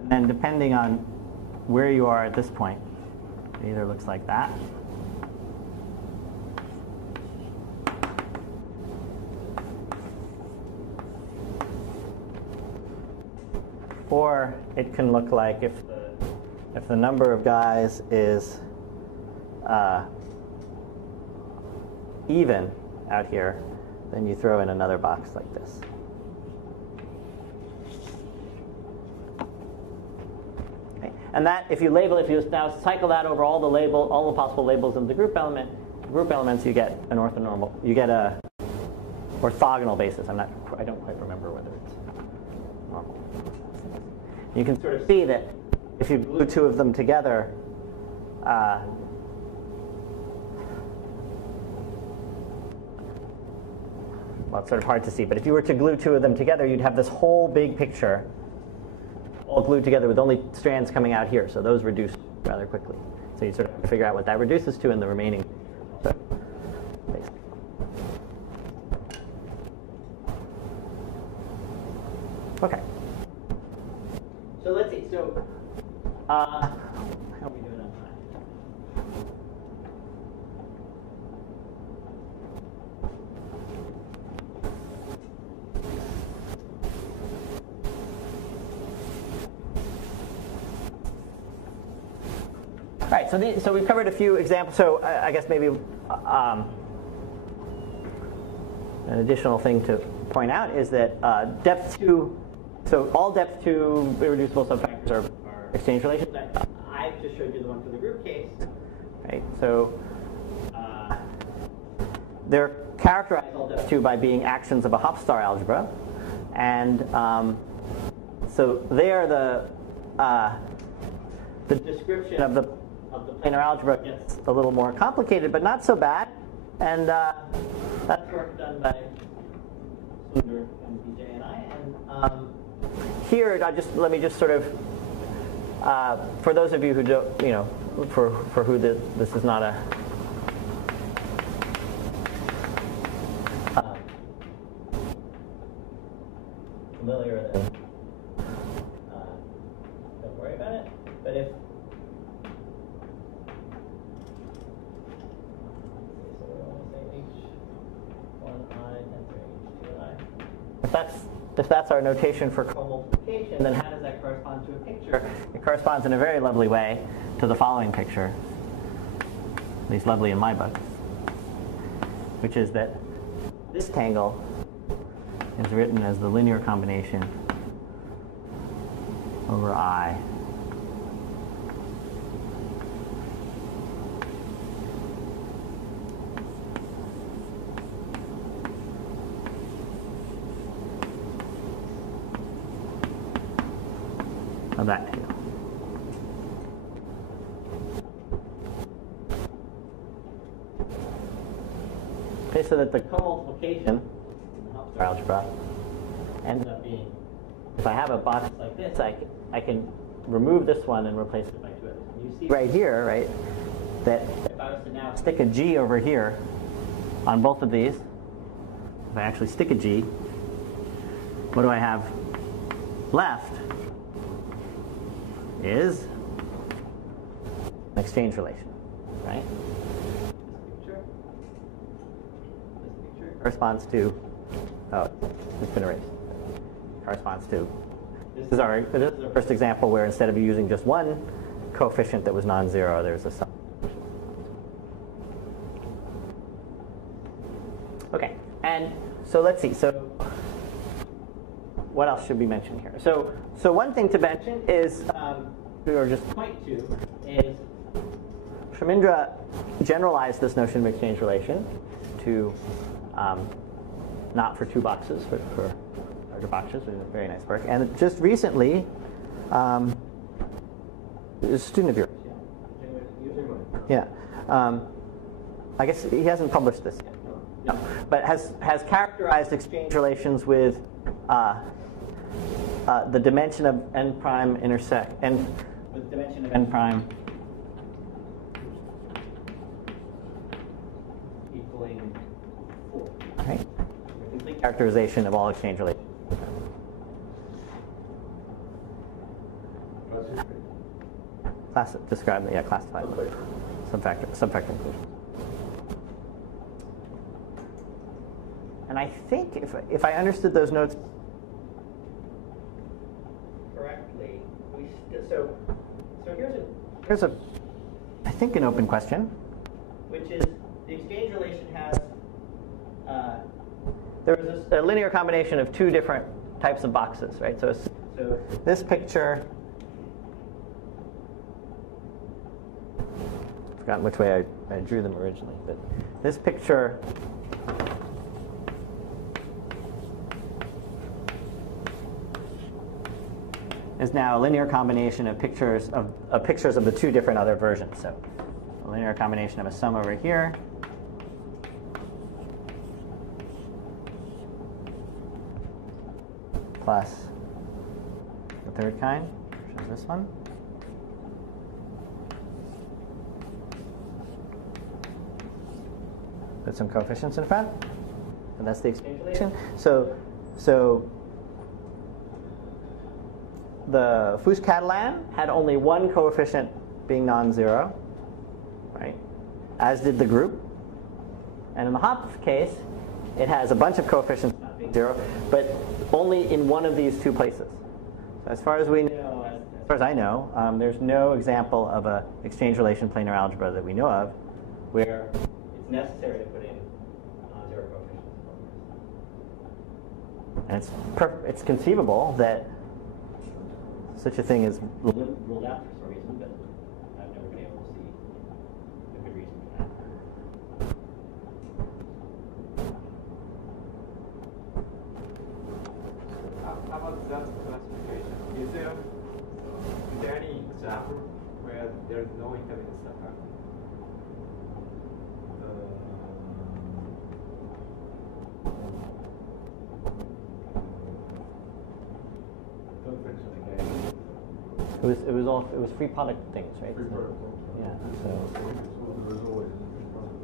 And then depending on where you are at this point, it either looks like that, or it can look like if the number of guys is even out here, then you throw in another box like this. And that, if you now cycle that over all the possible labels of the group elements, you get an orthonormal. You get a orthogonal basis. I don't quite remember whether it's normal. You can sort of see that if you glue two of them together, well, it's sort of hard to see, but if you were to glue two of them together, you'd have this whole big picture all glued together with only strands coming out here, so those reduce rather quickly. So you sort of have to figure out what that reduces to in the remaining. So, basically. Okay. So let's see. So, how are we doing on time? All right, so we've covered a few examples. So I guess maybe an additional thing to point out is that depth 2, so all depth 2 irreducible subfactors are exchange relations. I just showed you the one for the group case. Right, so they're characterized all depth 2 by being actions of a Hofstar algebra, and so they are the description of the of the planar algebra gets a little more complicated, but not so bad. And that's work done by Sundar and Vijay and I. And here, let me just sort of, for those of you who don't, for who this is not a familiar, then don't worry about it. But if if that's our notation for co-multiplication, then how does that correspond to a picture? It corresponds in a very lovely way to the following picture, at least lovely in my book, which is that this tangle is written as the linear combination over I of that table. Okay, so that the co-multiplication in the Hausdorff algebra ends up being, if I have a box like this, I can remove this one and replace it by two others. You see right here, right, that if I was to now stick a G over here on both of these, if I actually stick a G, what do I have left is an exchange relation, right? This picture corresponds to, oh, it's been erased. Corresponds to, this is our first example where instead of using just one coefficient that was non-zero, there's a sum. Okay, and so let's see. So what else should be mentioned here? So one thing to mention is, or just point to, is Shamindra generalized this notion of exchange relation to not for two boxes, but for larger boxes, which is very nice work. And just recently, a student of yours. Yeah. I guess he hasn't published this yet. No. But has characterized exchange relations with the dimension of n prime intersect, and with dimension of n prime equaling 4. Right? A complete characterization of all exchange relations. Classified. Subfactor inclusion. And I think if I understood those notes correctly, so here's a I think an open question, which is the exchange relation has there is a linear combination of two different types of boxes, right? So this picture, I've forgotten which way I drew them originally, but this picture is now a linear combination of pictures of the two different other versions. So a linear combination of a sum over here plus the third kind, which is this one. Put some coefficients in front, and that's the exchange relation. So the Fuchs-Catalan had only one coefficient being non-zero, right? As did the group. And in the Hopf case, it has a bunch of coefficients not being zero, but only in one of these two places. So as far as we know, as far as I know, there's no example of an exchange relation planar algebra that we know of where it's necessary to put in non-zero coefficients. And it's conceivable that such a thing is ruled out for some reason, but I've never been able to see a good reason for that. How about that classification? Is there any example where There is no inconvenience subfactor. Don't think so. It was free product things, right? Free product. Yeah. So There is always a free product.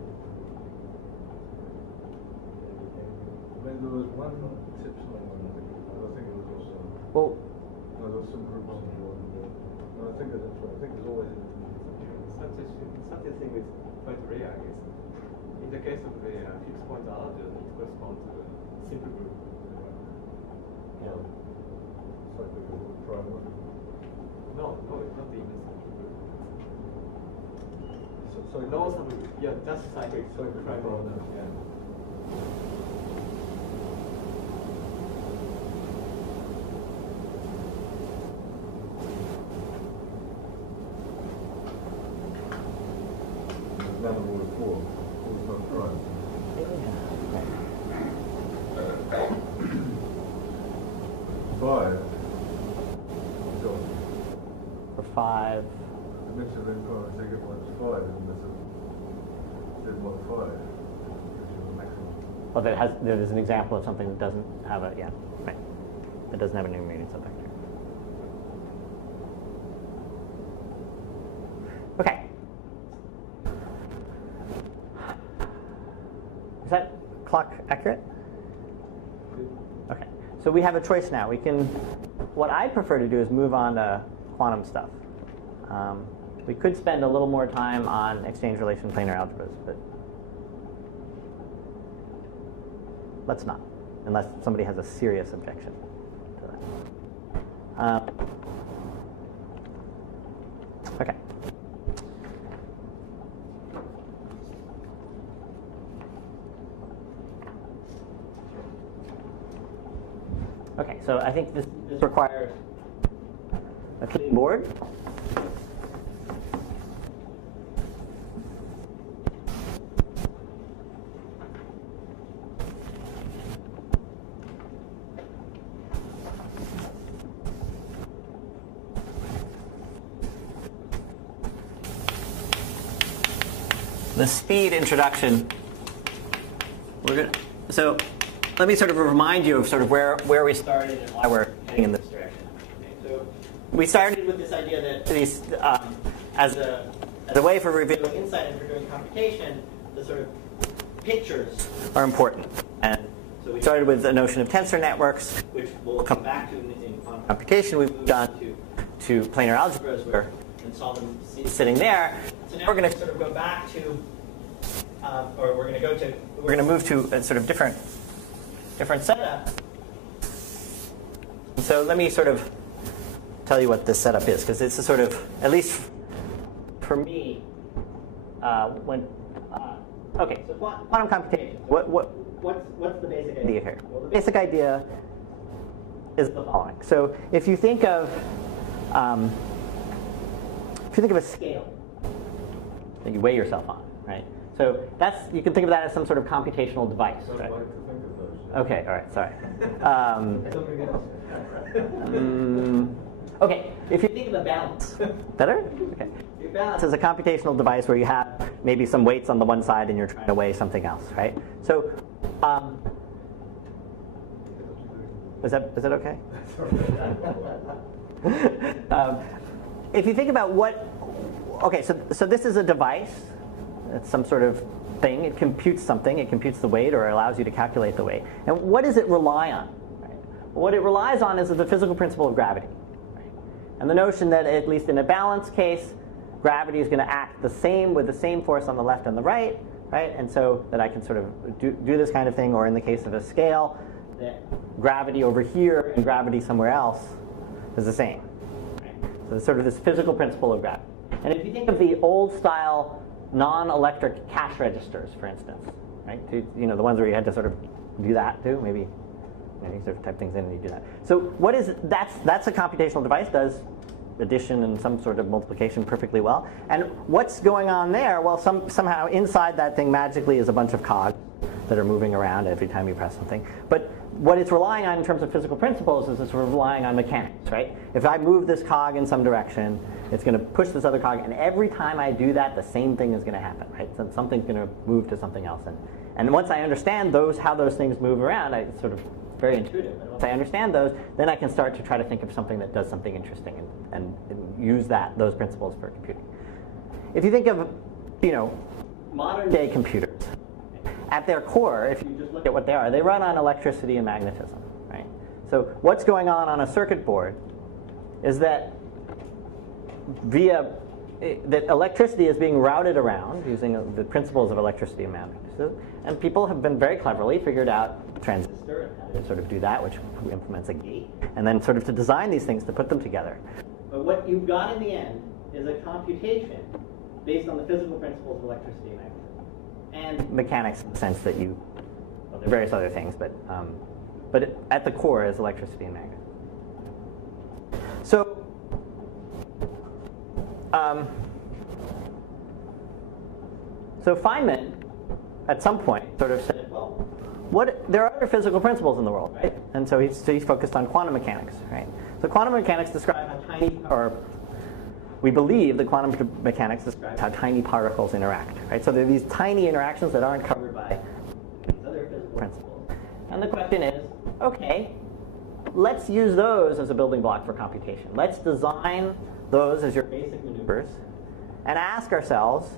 When there was one exception on one, I don't think it was also. well, No, there was some groups on board. No, I think that's right. I think there's always Such a thing is quite rare, I guess. In the case of the fixed point algebra, it corresponds to the simple group. Yeah. It's like the prime one. No, it's not even simple group. So No, yeah, just cyclic. Cyclic prime prime. order, yeah. There's none of all the four. All's not prime. Five. So, for 5. dimension of infinite, take it one's 5, and there's one 5, which is the maximum. Well, there's an example of something that doesn't have a right. That doesn't have a enumerated subvector. Okay. Is that clock accurate? Okay. So we have a choice now. We can. What I'd prefer to do is move on to quantum stuff. We could spend a little more time on exchange relation planar algebras, but let's not, unless somebody has a serious objection to that. Okay. Okay, so I think this requires a clean board. The speed introduction. So let me sort of remind you of sort of where we started and why we're heading in this direction. Okay, so we started with this idea that these, as a way for revealing insight and for doing computation, the sort of pictures are important. And so we started with the notion of tensor networks, which we'll come back to in quantum computation. We moved on to planar algebras, where we saw them sitting there. So now we're going to sort of go back to, or we're going to move to a sort of different setup. So let me sort of tell you what this setup is, because it's a sort of, at least for me, okay, so quantum computation. What's the basic idea here? Well, the basic idea is the following. So if you think of a scale that you weigh yourself on, right? So you can think of that as some sort of computational device, I right? don't like to think of those. Okay, all right, sorry. Okay, if you think of a balance. Better? Okay. Your balance is a computational device where you have maybe some weights on the one side and you're trying to weigh something else, right? So, is that okay? If you think about okay, so this is a device. It's some sort of thing. It computes something. It computes the weight, or allows you to calculate the weight. And what does it rely on? Right? What it relies on is the physical principle of gravity. Right? And the notion that, at least in a balance case, gravity is going to act the same with the same force on the left and the right. And so that I can sort of do this kind of thing, or in the case of a scale, that gravity over here and gravity somewhere else is the same. Right? So it's sort of this physical principle of gravity. And if you think of the old style non-electric cash registers, for instance, right? The ones where you had to sort of do that too, maybe you sort of type things in and you do that. So that's a computational device, does addition and some sort of multiplication perfectly well. And what's going on there? Well, somehow inside that thing magically is a bunch of cogs, that are moving around every time you press something. But what it's relying on in terms of physical principles is it's relying on mechanics, right? If I move this cog in some direction, it's going to push this other cog, and every time I do that, the same thing is going to happen, right? So something's going to move to something else. And once I understand how those things move around, it's sort of very intuitive. And once I understand those, then I can start to try to think of something that does something interesting and use those principles for computing. If you think of, modern day computers, at their core, if you just look at what they are, they run on electricity and magnetism, right? So what's going on a circuit board is that that electricity is being routed around using the principles of electricity and magnetism, and people have been very cleverly figured out transistor and how to sort of do that, which implements a gate, and then sort of to design these things to put them together. But what you've got in the end is a computation based on the physical principles of electricity and magnetism. And mechanics in the sense that there are various other things, but at the core is electricity and magnetism. So, Feynman, at some point, sort of said, well, there are other physical principles in the world, right? And so he's focused on quantum mechanics, right? So quantum mechanics describe how tiny, or we believe that quantum mechanics describes how tiny particles interact, right? So there are these tiny interactions that aren't covered by these other physical principles. And the question is, okay, let's use those as a building block for computation. Let's design those as your basic maneuvers and ask ourselves,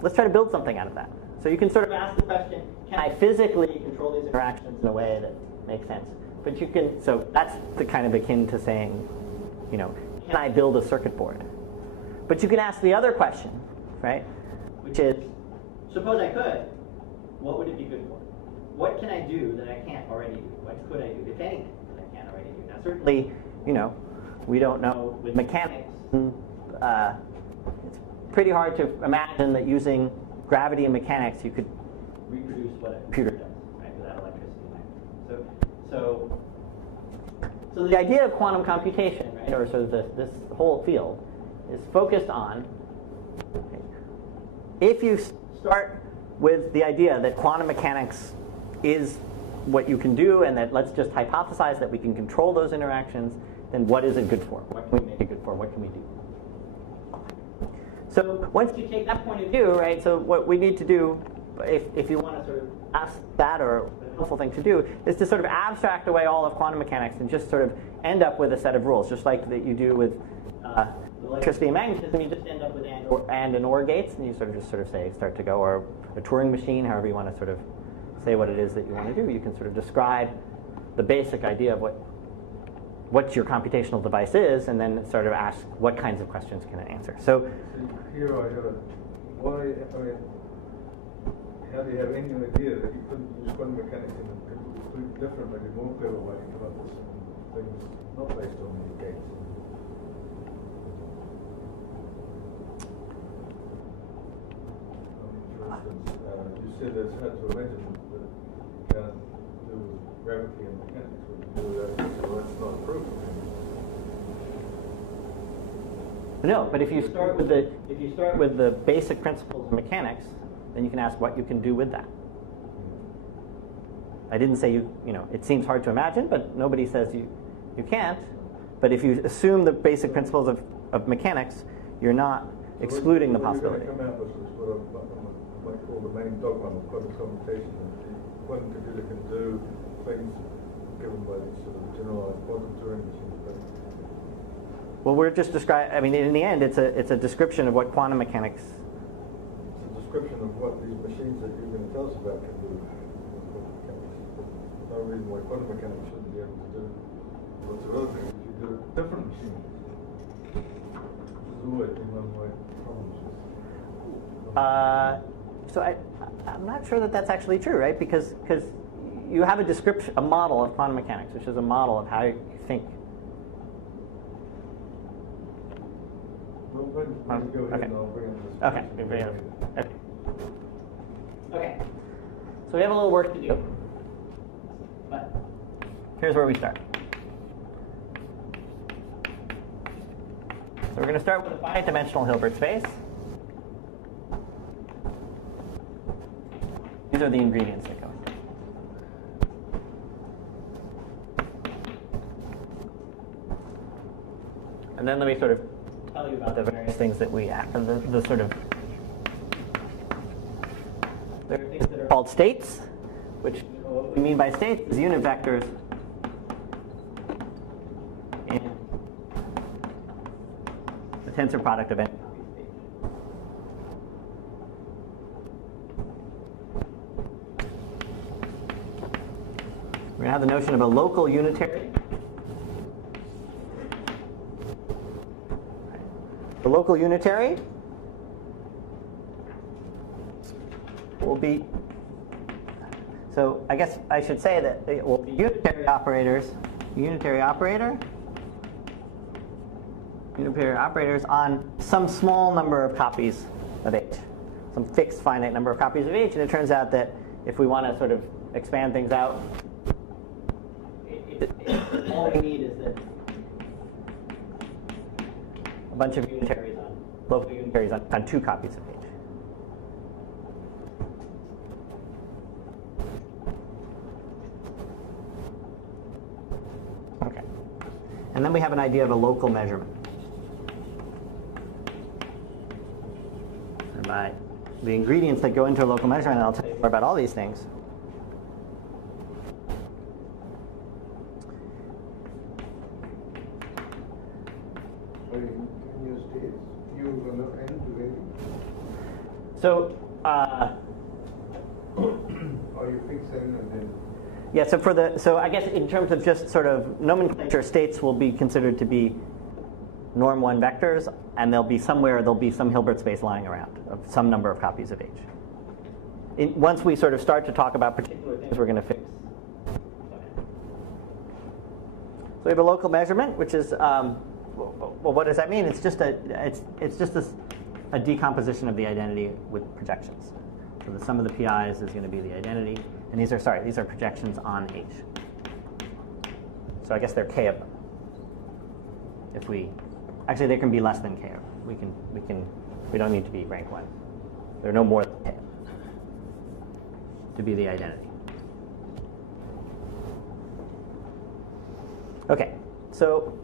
let's try to build something out of that. So you can sort of ask the question, can I physically control these interactions in a way that makes sense? But you can, so that's the kind of akin to saying, can I build a circuit board? But you can ask the other question, right? Which is, suppose I could, what would it be good for? What can I do that I can't already do? What could I do, if anything, that I can't already do? Now, certainly, we don't know with mechanics. It's pretty hard to imagine that using gravity and mechanics you could reproduce what a computer does, right, without electricity and magnetism. So the idea of quantum computation, right, or sort of this whole field, is focused on, if you start with the idea that quantum mechanics is what you can do, and that let's just hypothesize that we can control those interactions, then what is it good for? What can we make it good for? What can we do? So once you take that point of view, right, so what we need to do, if you want to sort of ask that, or a helpful thing to do, is to sort of abstract away all of quantum mechanics and just sort of end up with a set of rules, just like that you do with electricity and magnetism. You just end up with and OR gates, and you sort of say, start to go, or a Turing machine, however you want to sort of say what it is that you want to do. You can sort of describe the basic idea of what your computational device is, and then sort of ask what kinds of questions can it answer. So here I have how do you have any idea that you couldn't use quantum mechanics in a completely different, maybe more clever way to come up with some things not based on the gates? For instance, you said it's hard to imagine that you can't do gravity and mechanics. So that's not proof. no, but if you start with the basic principles of mechanics, then you can ask what you can do with that. I didn't say it seems hard to imagine, but nobody says you can't. But if you assume the basic principles of mechanics, you're not excluding the possibility. What you're going to come out with is what I might call the main dogma of quantum computation. The quantum computer can do things given by these sort of generalized quantum Turing machines. Well, we're just describing. I mean, in the end, it's a description of what quantum mechanics. It's a description of what these machines that you're going to tell us about can do. There's no reason why quantum mechanics shouldn't be able to do lots of other things if you do a different machine. There's always been one of my problems with. So I'm not sure that that's actually true, right? Because you have a model of quantum mechanics, which is a model of how you think. Well, go ahead and I'll bring up this. Okay. So we have a little work to do. But here's where we start. So we're going to start with a finite dimensional Hilbert space. These are the ingredients that go into it. And then let me sort of tell you about the various things that we have, the sort of, there are things that are called states, which what we mean by states is unit vectors and the tensor product of n. We're going to have the notion of a local unitary. The local unitary will be, so I guess I should say that it will be unitary operators, unitary operators on some small number of copies of H, some fixed finite number of copies of H. And it turns out that if we want to sort of expand things out, all we need is that a bunch of unitaries on, local unitaries on 2 copies of H. Okay. And then we have an idea of a local measurement. And by the ingredients that go into a local measurement, and I'll tell you more about all these things. So, or you fix them and then. Yeah. So I guess in terms of just sort of nomenclature, states will be considered to be norm 1 vectors, and there'll be some Hilbert space lying around of some number of copies of H. Once we sort of start to talk about particular things we're going to fix. So we have a local measurement, which is well, what does that mean? It's just a decomposition of the identity with projections. So the sum of the PIs is going to be the identity, and these are projections on H. So I guess there are k of them. Actually there can be less than k of them. We don't need to be rank 1. There are no more than k to be the identity. Okay, so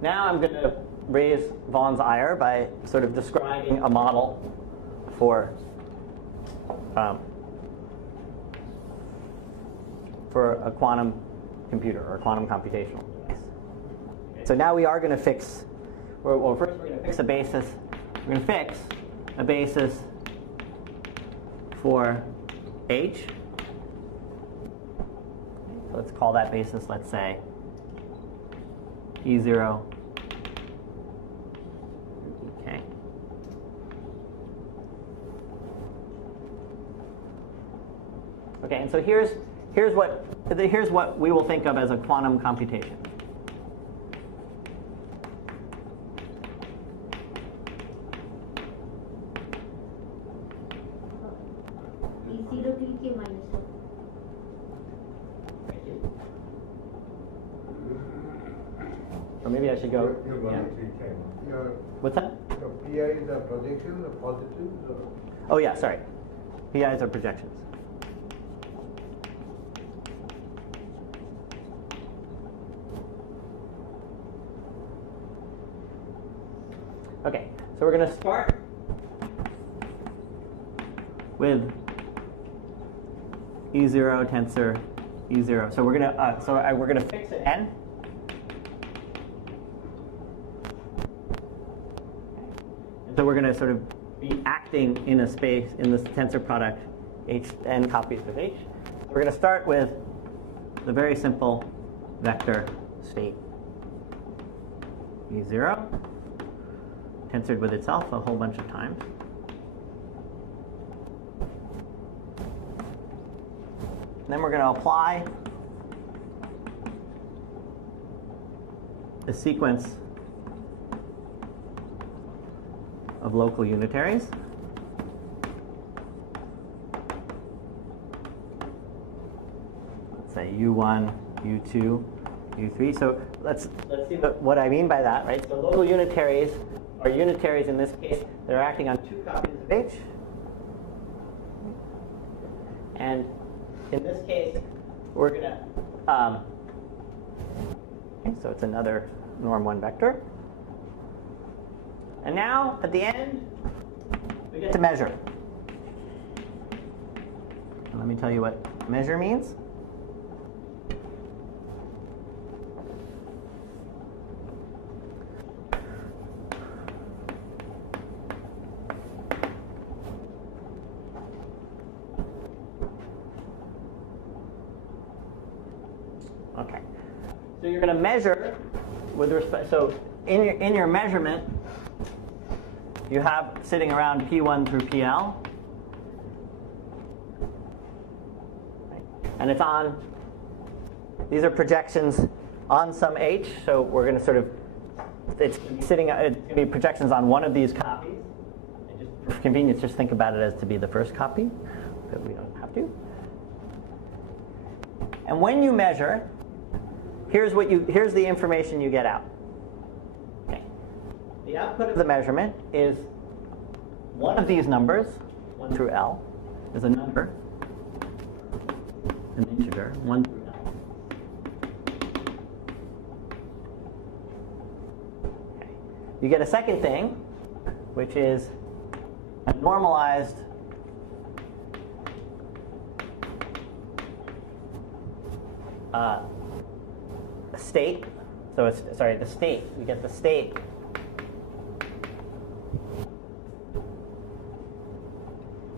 now I'm going to raise Vaughan's ire by sort of describing a model for a quantum computer or a quantum computational device. So now we are going to fix, well, first we're going to fix a basis. We're going to fix a basis for H. So let's call that basis, let's say, E0. Okay. Okay, and so here's what we will think of as a quantum computation. E0 to Ek minus 1. Or maybe I should go. Yeah. What's that? Your PIs are projections or positives? Or? Oh yeah, sorry. PIs are projections. Okay, so we're going to start with E0 tensor E0. So we're going to fix it n. So we're going to sort of be acting in a space in this tensor product H n copies of H. We're going to start with the very simple vector state E0, tensored with itself a whole bunch of times. And then we're going to apply a sequence of local unitaries. Let's say U1, U2, U3. So let's see what I mean by that, right? So local unitaries are unitaries in this case. They're acting on 2 copies of H. And in this case, we're going to, okay, so it's another norm 1 vector. And now, at the end, we get to measure. And let me tell you what measure means. Okay. So you're going to measure with respect, so in your measurement, you have sitting around P1 through PL. And it's on, these are projections on some H, so we're going to sort of, it's going to be projections on one of these copies. And just for convenience, just think about it as to be the first copy, but we don't have to. And when you measure, here's the information you get out. Okay. The output of the measurement is one of these numbers, 1 through L, is a number, an integer, 1 through L. Okay. You get a second thing, which is a normalized state. So it's, sorry, the state. We get the state.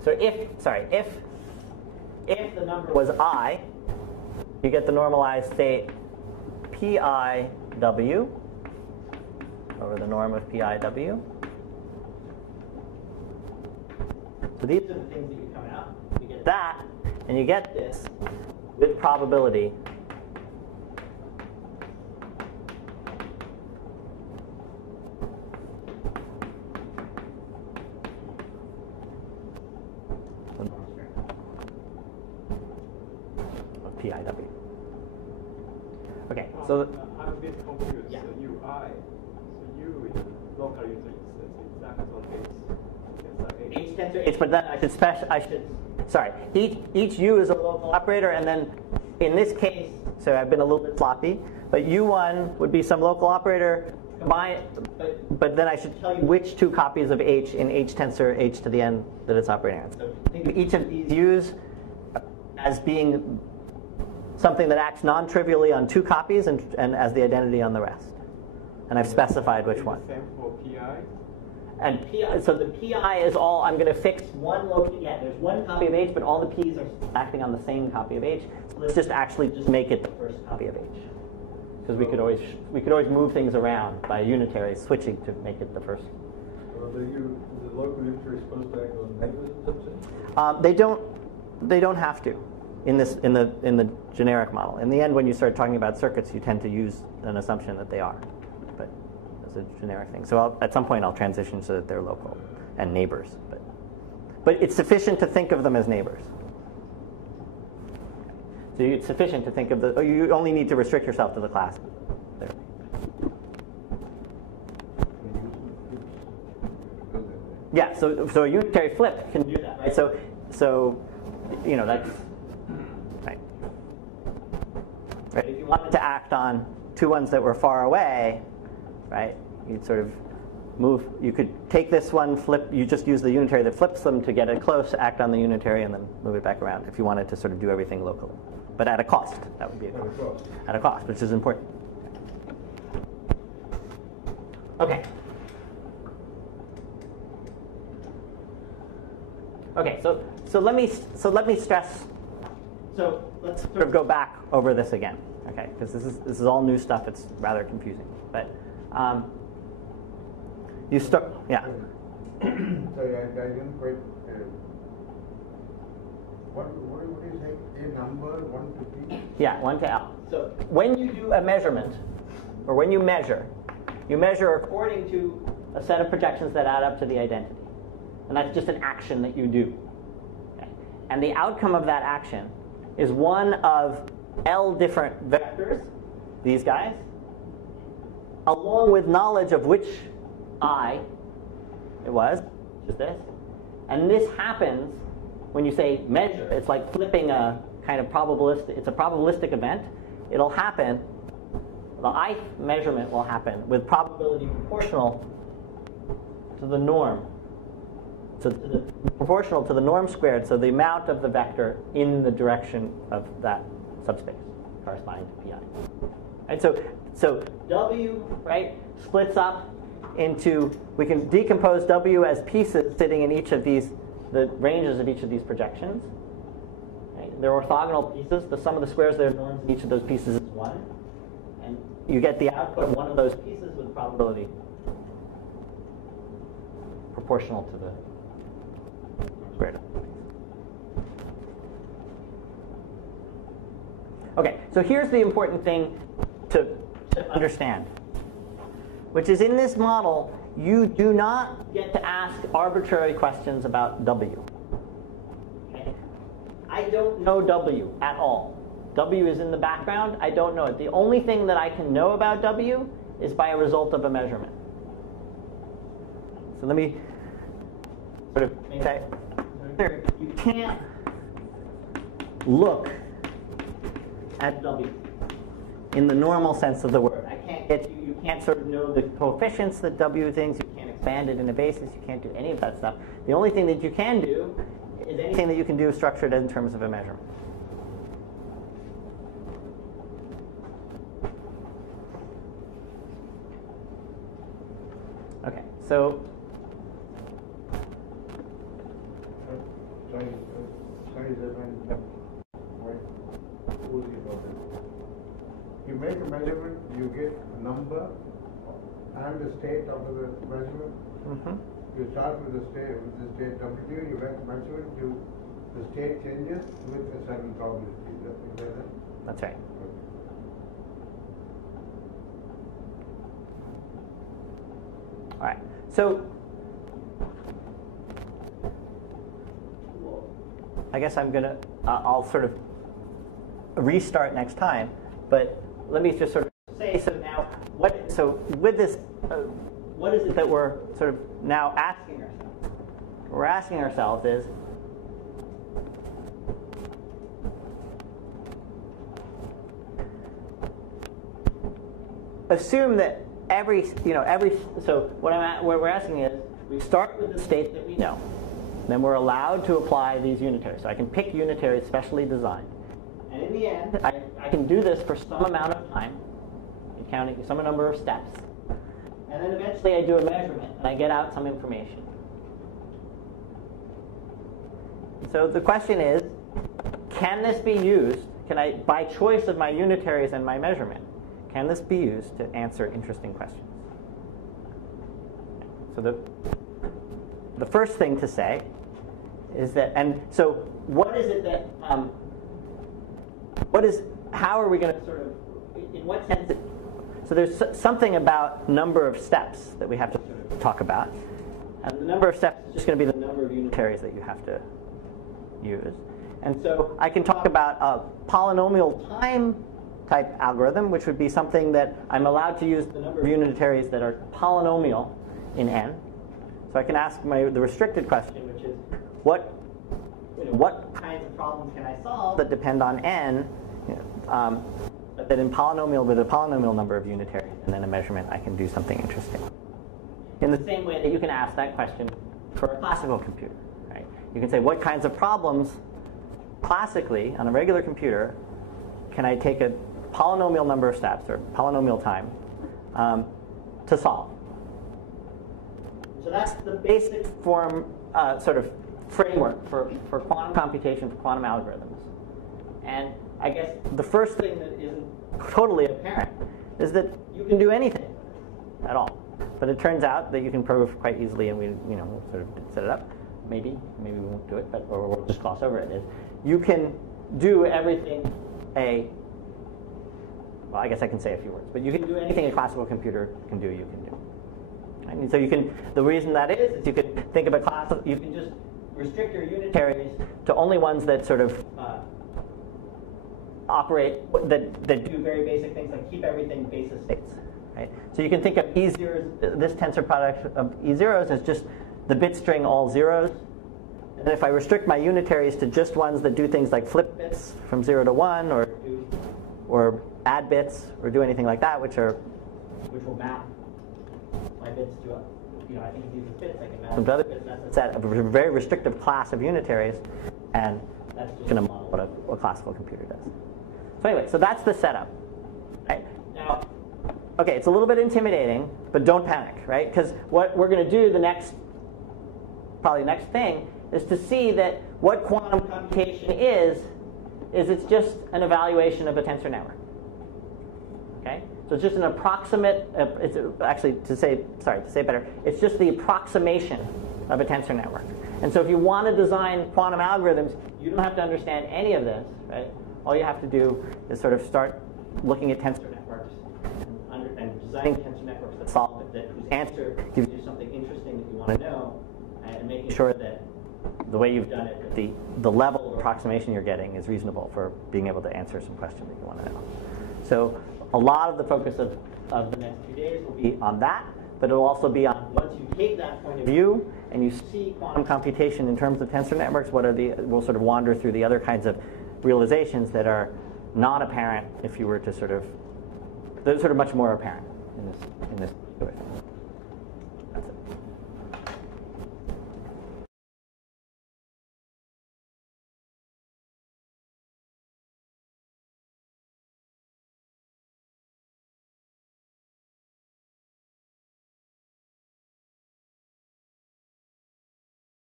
So if the number was I, you get the normalized state PIW over the norm of PIW. So these are the things that you come out. You get that, and you get this with probability. PIW. Okay, so I'm a bit confused. Yeah. So UI, so U is local user instance, it's acts on H. H tensor H, but then each U is a local operator, and then in this case, so I've been a little bit sloppy, but U1 would be some local operator, but then I should tell you which 2 copies of H in H tensor H to the n that it's operating on. So think of each of these U's as being something that acts non-trivially on 2 copies and as the identity on the rest. And I've specified which one. Same for PI? And PI, so the PI is all, I'm going to fix one local, yeah, there's one copy of H, but all the P's are acting on the same copy of H. So let's just make it the first copy of H. Because we could always move things around by unitary switching to make it the first. The local unitary is supposed to act on negative subset? They don't have to. In the generic model. In the end, when you start talking about circuits, you tend to use an assumption that they are, but as a generic thing. So at some point, I'll transition so that they're local and neighbors. But it's sufficient to think of them as neighbors. So it's sufficient to think of you only need to restrict yourself to the class. There. Yeah. So a unitary flip can do that, right? So you know that's. Right? If you wanted to act on 2 ones that were far away, right, you'd sort of move. You could take this one, flip. You just use the unitary that flips them to get it close, act on the unitary, and then move it back around. If you wanted to sort of do everything locally, but at a cost, that would be a cost. At a cost, which is important. Okay. Okay. So let me stress. So let's sort of go back over this again, okay? Because this is all new stuff. It's rather confusing, but you start, yeah. Sorry, I didn't quite. What is a number 1 to P? Yeah, 1 to L. So when you do a measurement, or when you measure according to a set of projections that add up to the identity, and that's just an action that you do. Okay? And the outcome of that action is one of L different vectors, these guys, along with knowledge of which I, it was, which is this. And this happens when you say measure. It's like flipping a kind of probabilistic, it's a probabilistic event. It'll happen, the ith measurement will happen with probability proportional to the norm. So proportional to the norm squared, so the amount of the vector in the direction of that subspace corresponding to pi. Right, so W, right, splits up into, we can decompose W as pieces sitting in each of these, the ranges of each of these projections. Right? They're orthogonal pieces. The sum of the squares of their norms in each of those pieces is 1. And you get the output of one of those pieces with probability proportional to the squared. Okay, so here's the important thing to understand, which is in this model, you do not get to ask arbitrary questions about W. Okay? I don't know W at all. W is in the background. I don't know it. The only thing that I can know about W is by a result of a measurement. So let me sort of make that clear. You can't look at W in the normal sense of the word. I can't get you can't sort of know the coefficients that W things. You can't expand it in a basis. You can't do any of that stuff. The only thing that you can do is anything that you can do structured in terms of a measurement. Okay, so you make a measurement, you get a number and the state of the measurement. Mm-hmm. You start with the state W, you make a measurement, the state changes with a certain probability. Is that it? That's right. All right. So I guess I'm gonna I'll sort of restart next time, but let me just sort of say, so now with this what is it that we're sort of now asking ourselves? What we're asking ourselves is, assume that so what we're asking is, we start with the state that we know. Then we're allowed to apply these unitaries. So I can pick unitaries specially designed. And in the end, I can do this for some amount of time, counting some number of steps. And then eventually I do a measurement, and I get out some information. So the question is, can this be used, by choice of my unitaries and my measurement, can this be used to answer interesting questions? So the first thing to say is that, and so what is it that, how are we going to sort of, in what sense, so there's something about number of steps that we have to sort of talk about. And the number of steps is just going to be the number of unitaries that you have to use. And so I can talk about a polynomial time type algorithm, which would be something that I'm allowed to use the number of unitaries that are polynomial in n. So I can ask the restricted question, which is, what kinds of problems can I solve that depend on n, but that in polynomial with a polynomial number of unitaries and then a measurement, I can do something interesting. In the same way that you can ask that question for a classical computer, right? You can say, what kinds of problems classically on a regular computer can I take a polynomial number of steps or polynomial time to solve? So that's the basic form, sort of framework for quantum computation, for quantum algorithms. And I guess the first thing that isn't totally apparent is that you can do anything at all. But it turns out that you can prove quite easily, and we'll sort of set it up. Maybe we won't do it, but or we'll just gloss over it. Is you can do everything well, I guess I can say a few words, but you can do anything a classical computer can do, you can do. And so the reason that is you can think of you can just restrict your unitaries to only ones that sort of operate, that do very basic things like keep everything basis states. right? So you can think of E0s, this tensor product of E0s as just the bit string all zeros. And if I restrict my unitaries to just ones that do things like flip bits from 0 to 1, or add bits, or do anything like that, which will map my bits to, I think if these are bits, I can map them to other bits. That's a set of a very restrictive class of unitaries, and that's just going to model what a classical computer does. So anyway, so that's the setup. Right? Now, okay, it's a little bit intimidating, but don't panic, right? Because what we're going to do probably next thing, is to see that what quantum computation is it's just an evaluation of a tensor network. Okay? So it's just an approximate, it's actually, to say it better, it's just the approximation of a tensor network. And so if you want to design quantum algorithms, you don't have to understand any of this, right? All you have to do is sort of start looking at tensor networks and designing tensor networks that solve it, whose answer gives you something interesting that you want to know, and making sure that the way you've done it, the level of approximation you're getting is reasonable for being able to answer some question that you want to know. So a lot of the focus of the next few days will be on that, but it'll also be on, once you take that point of view and you see quantum computation in terms of tensor networks, we'll sort of wander through the other kinds of realizations that are not apparent if you were to they're sort of much more apparent in this particular thing.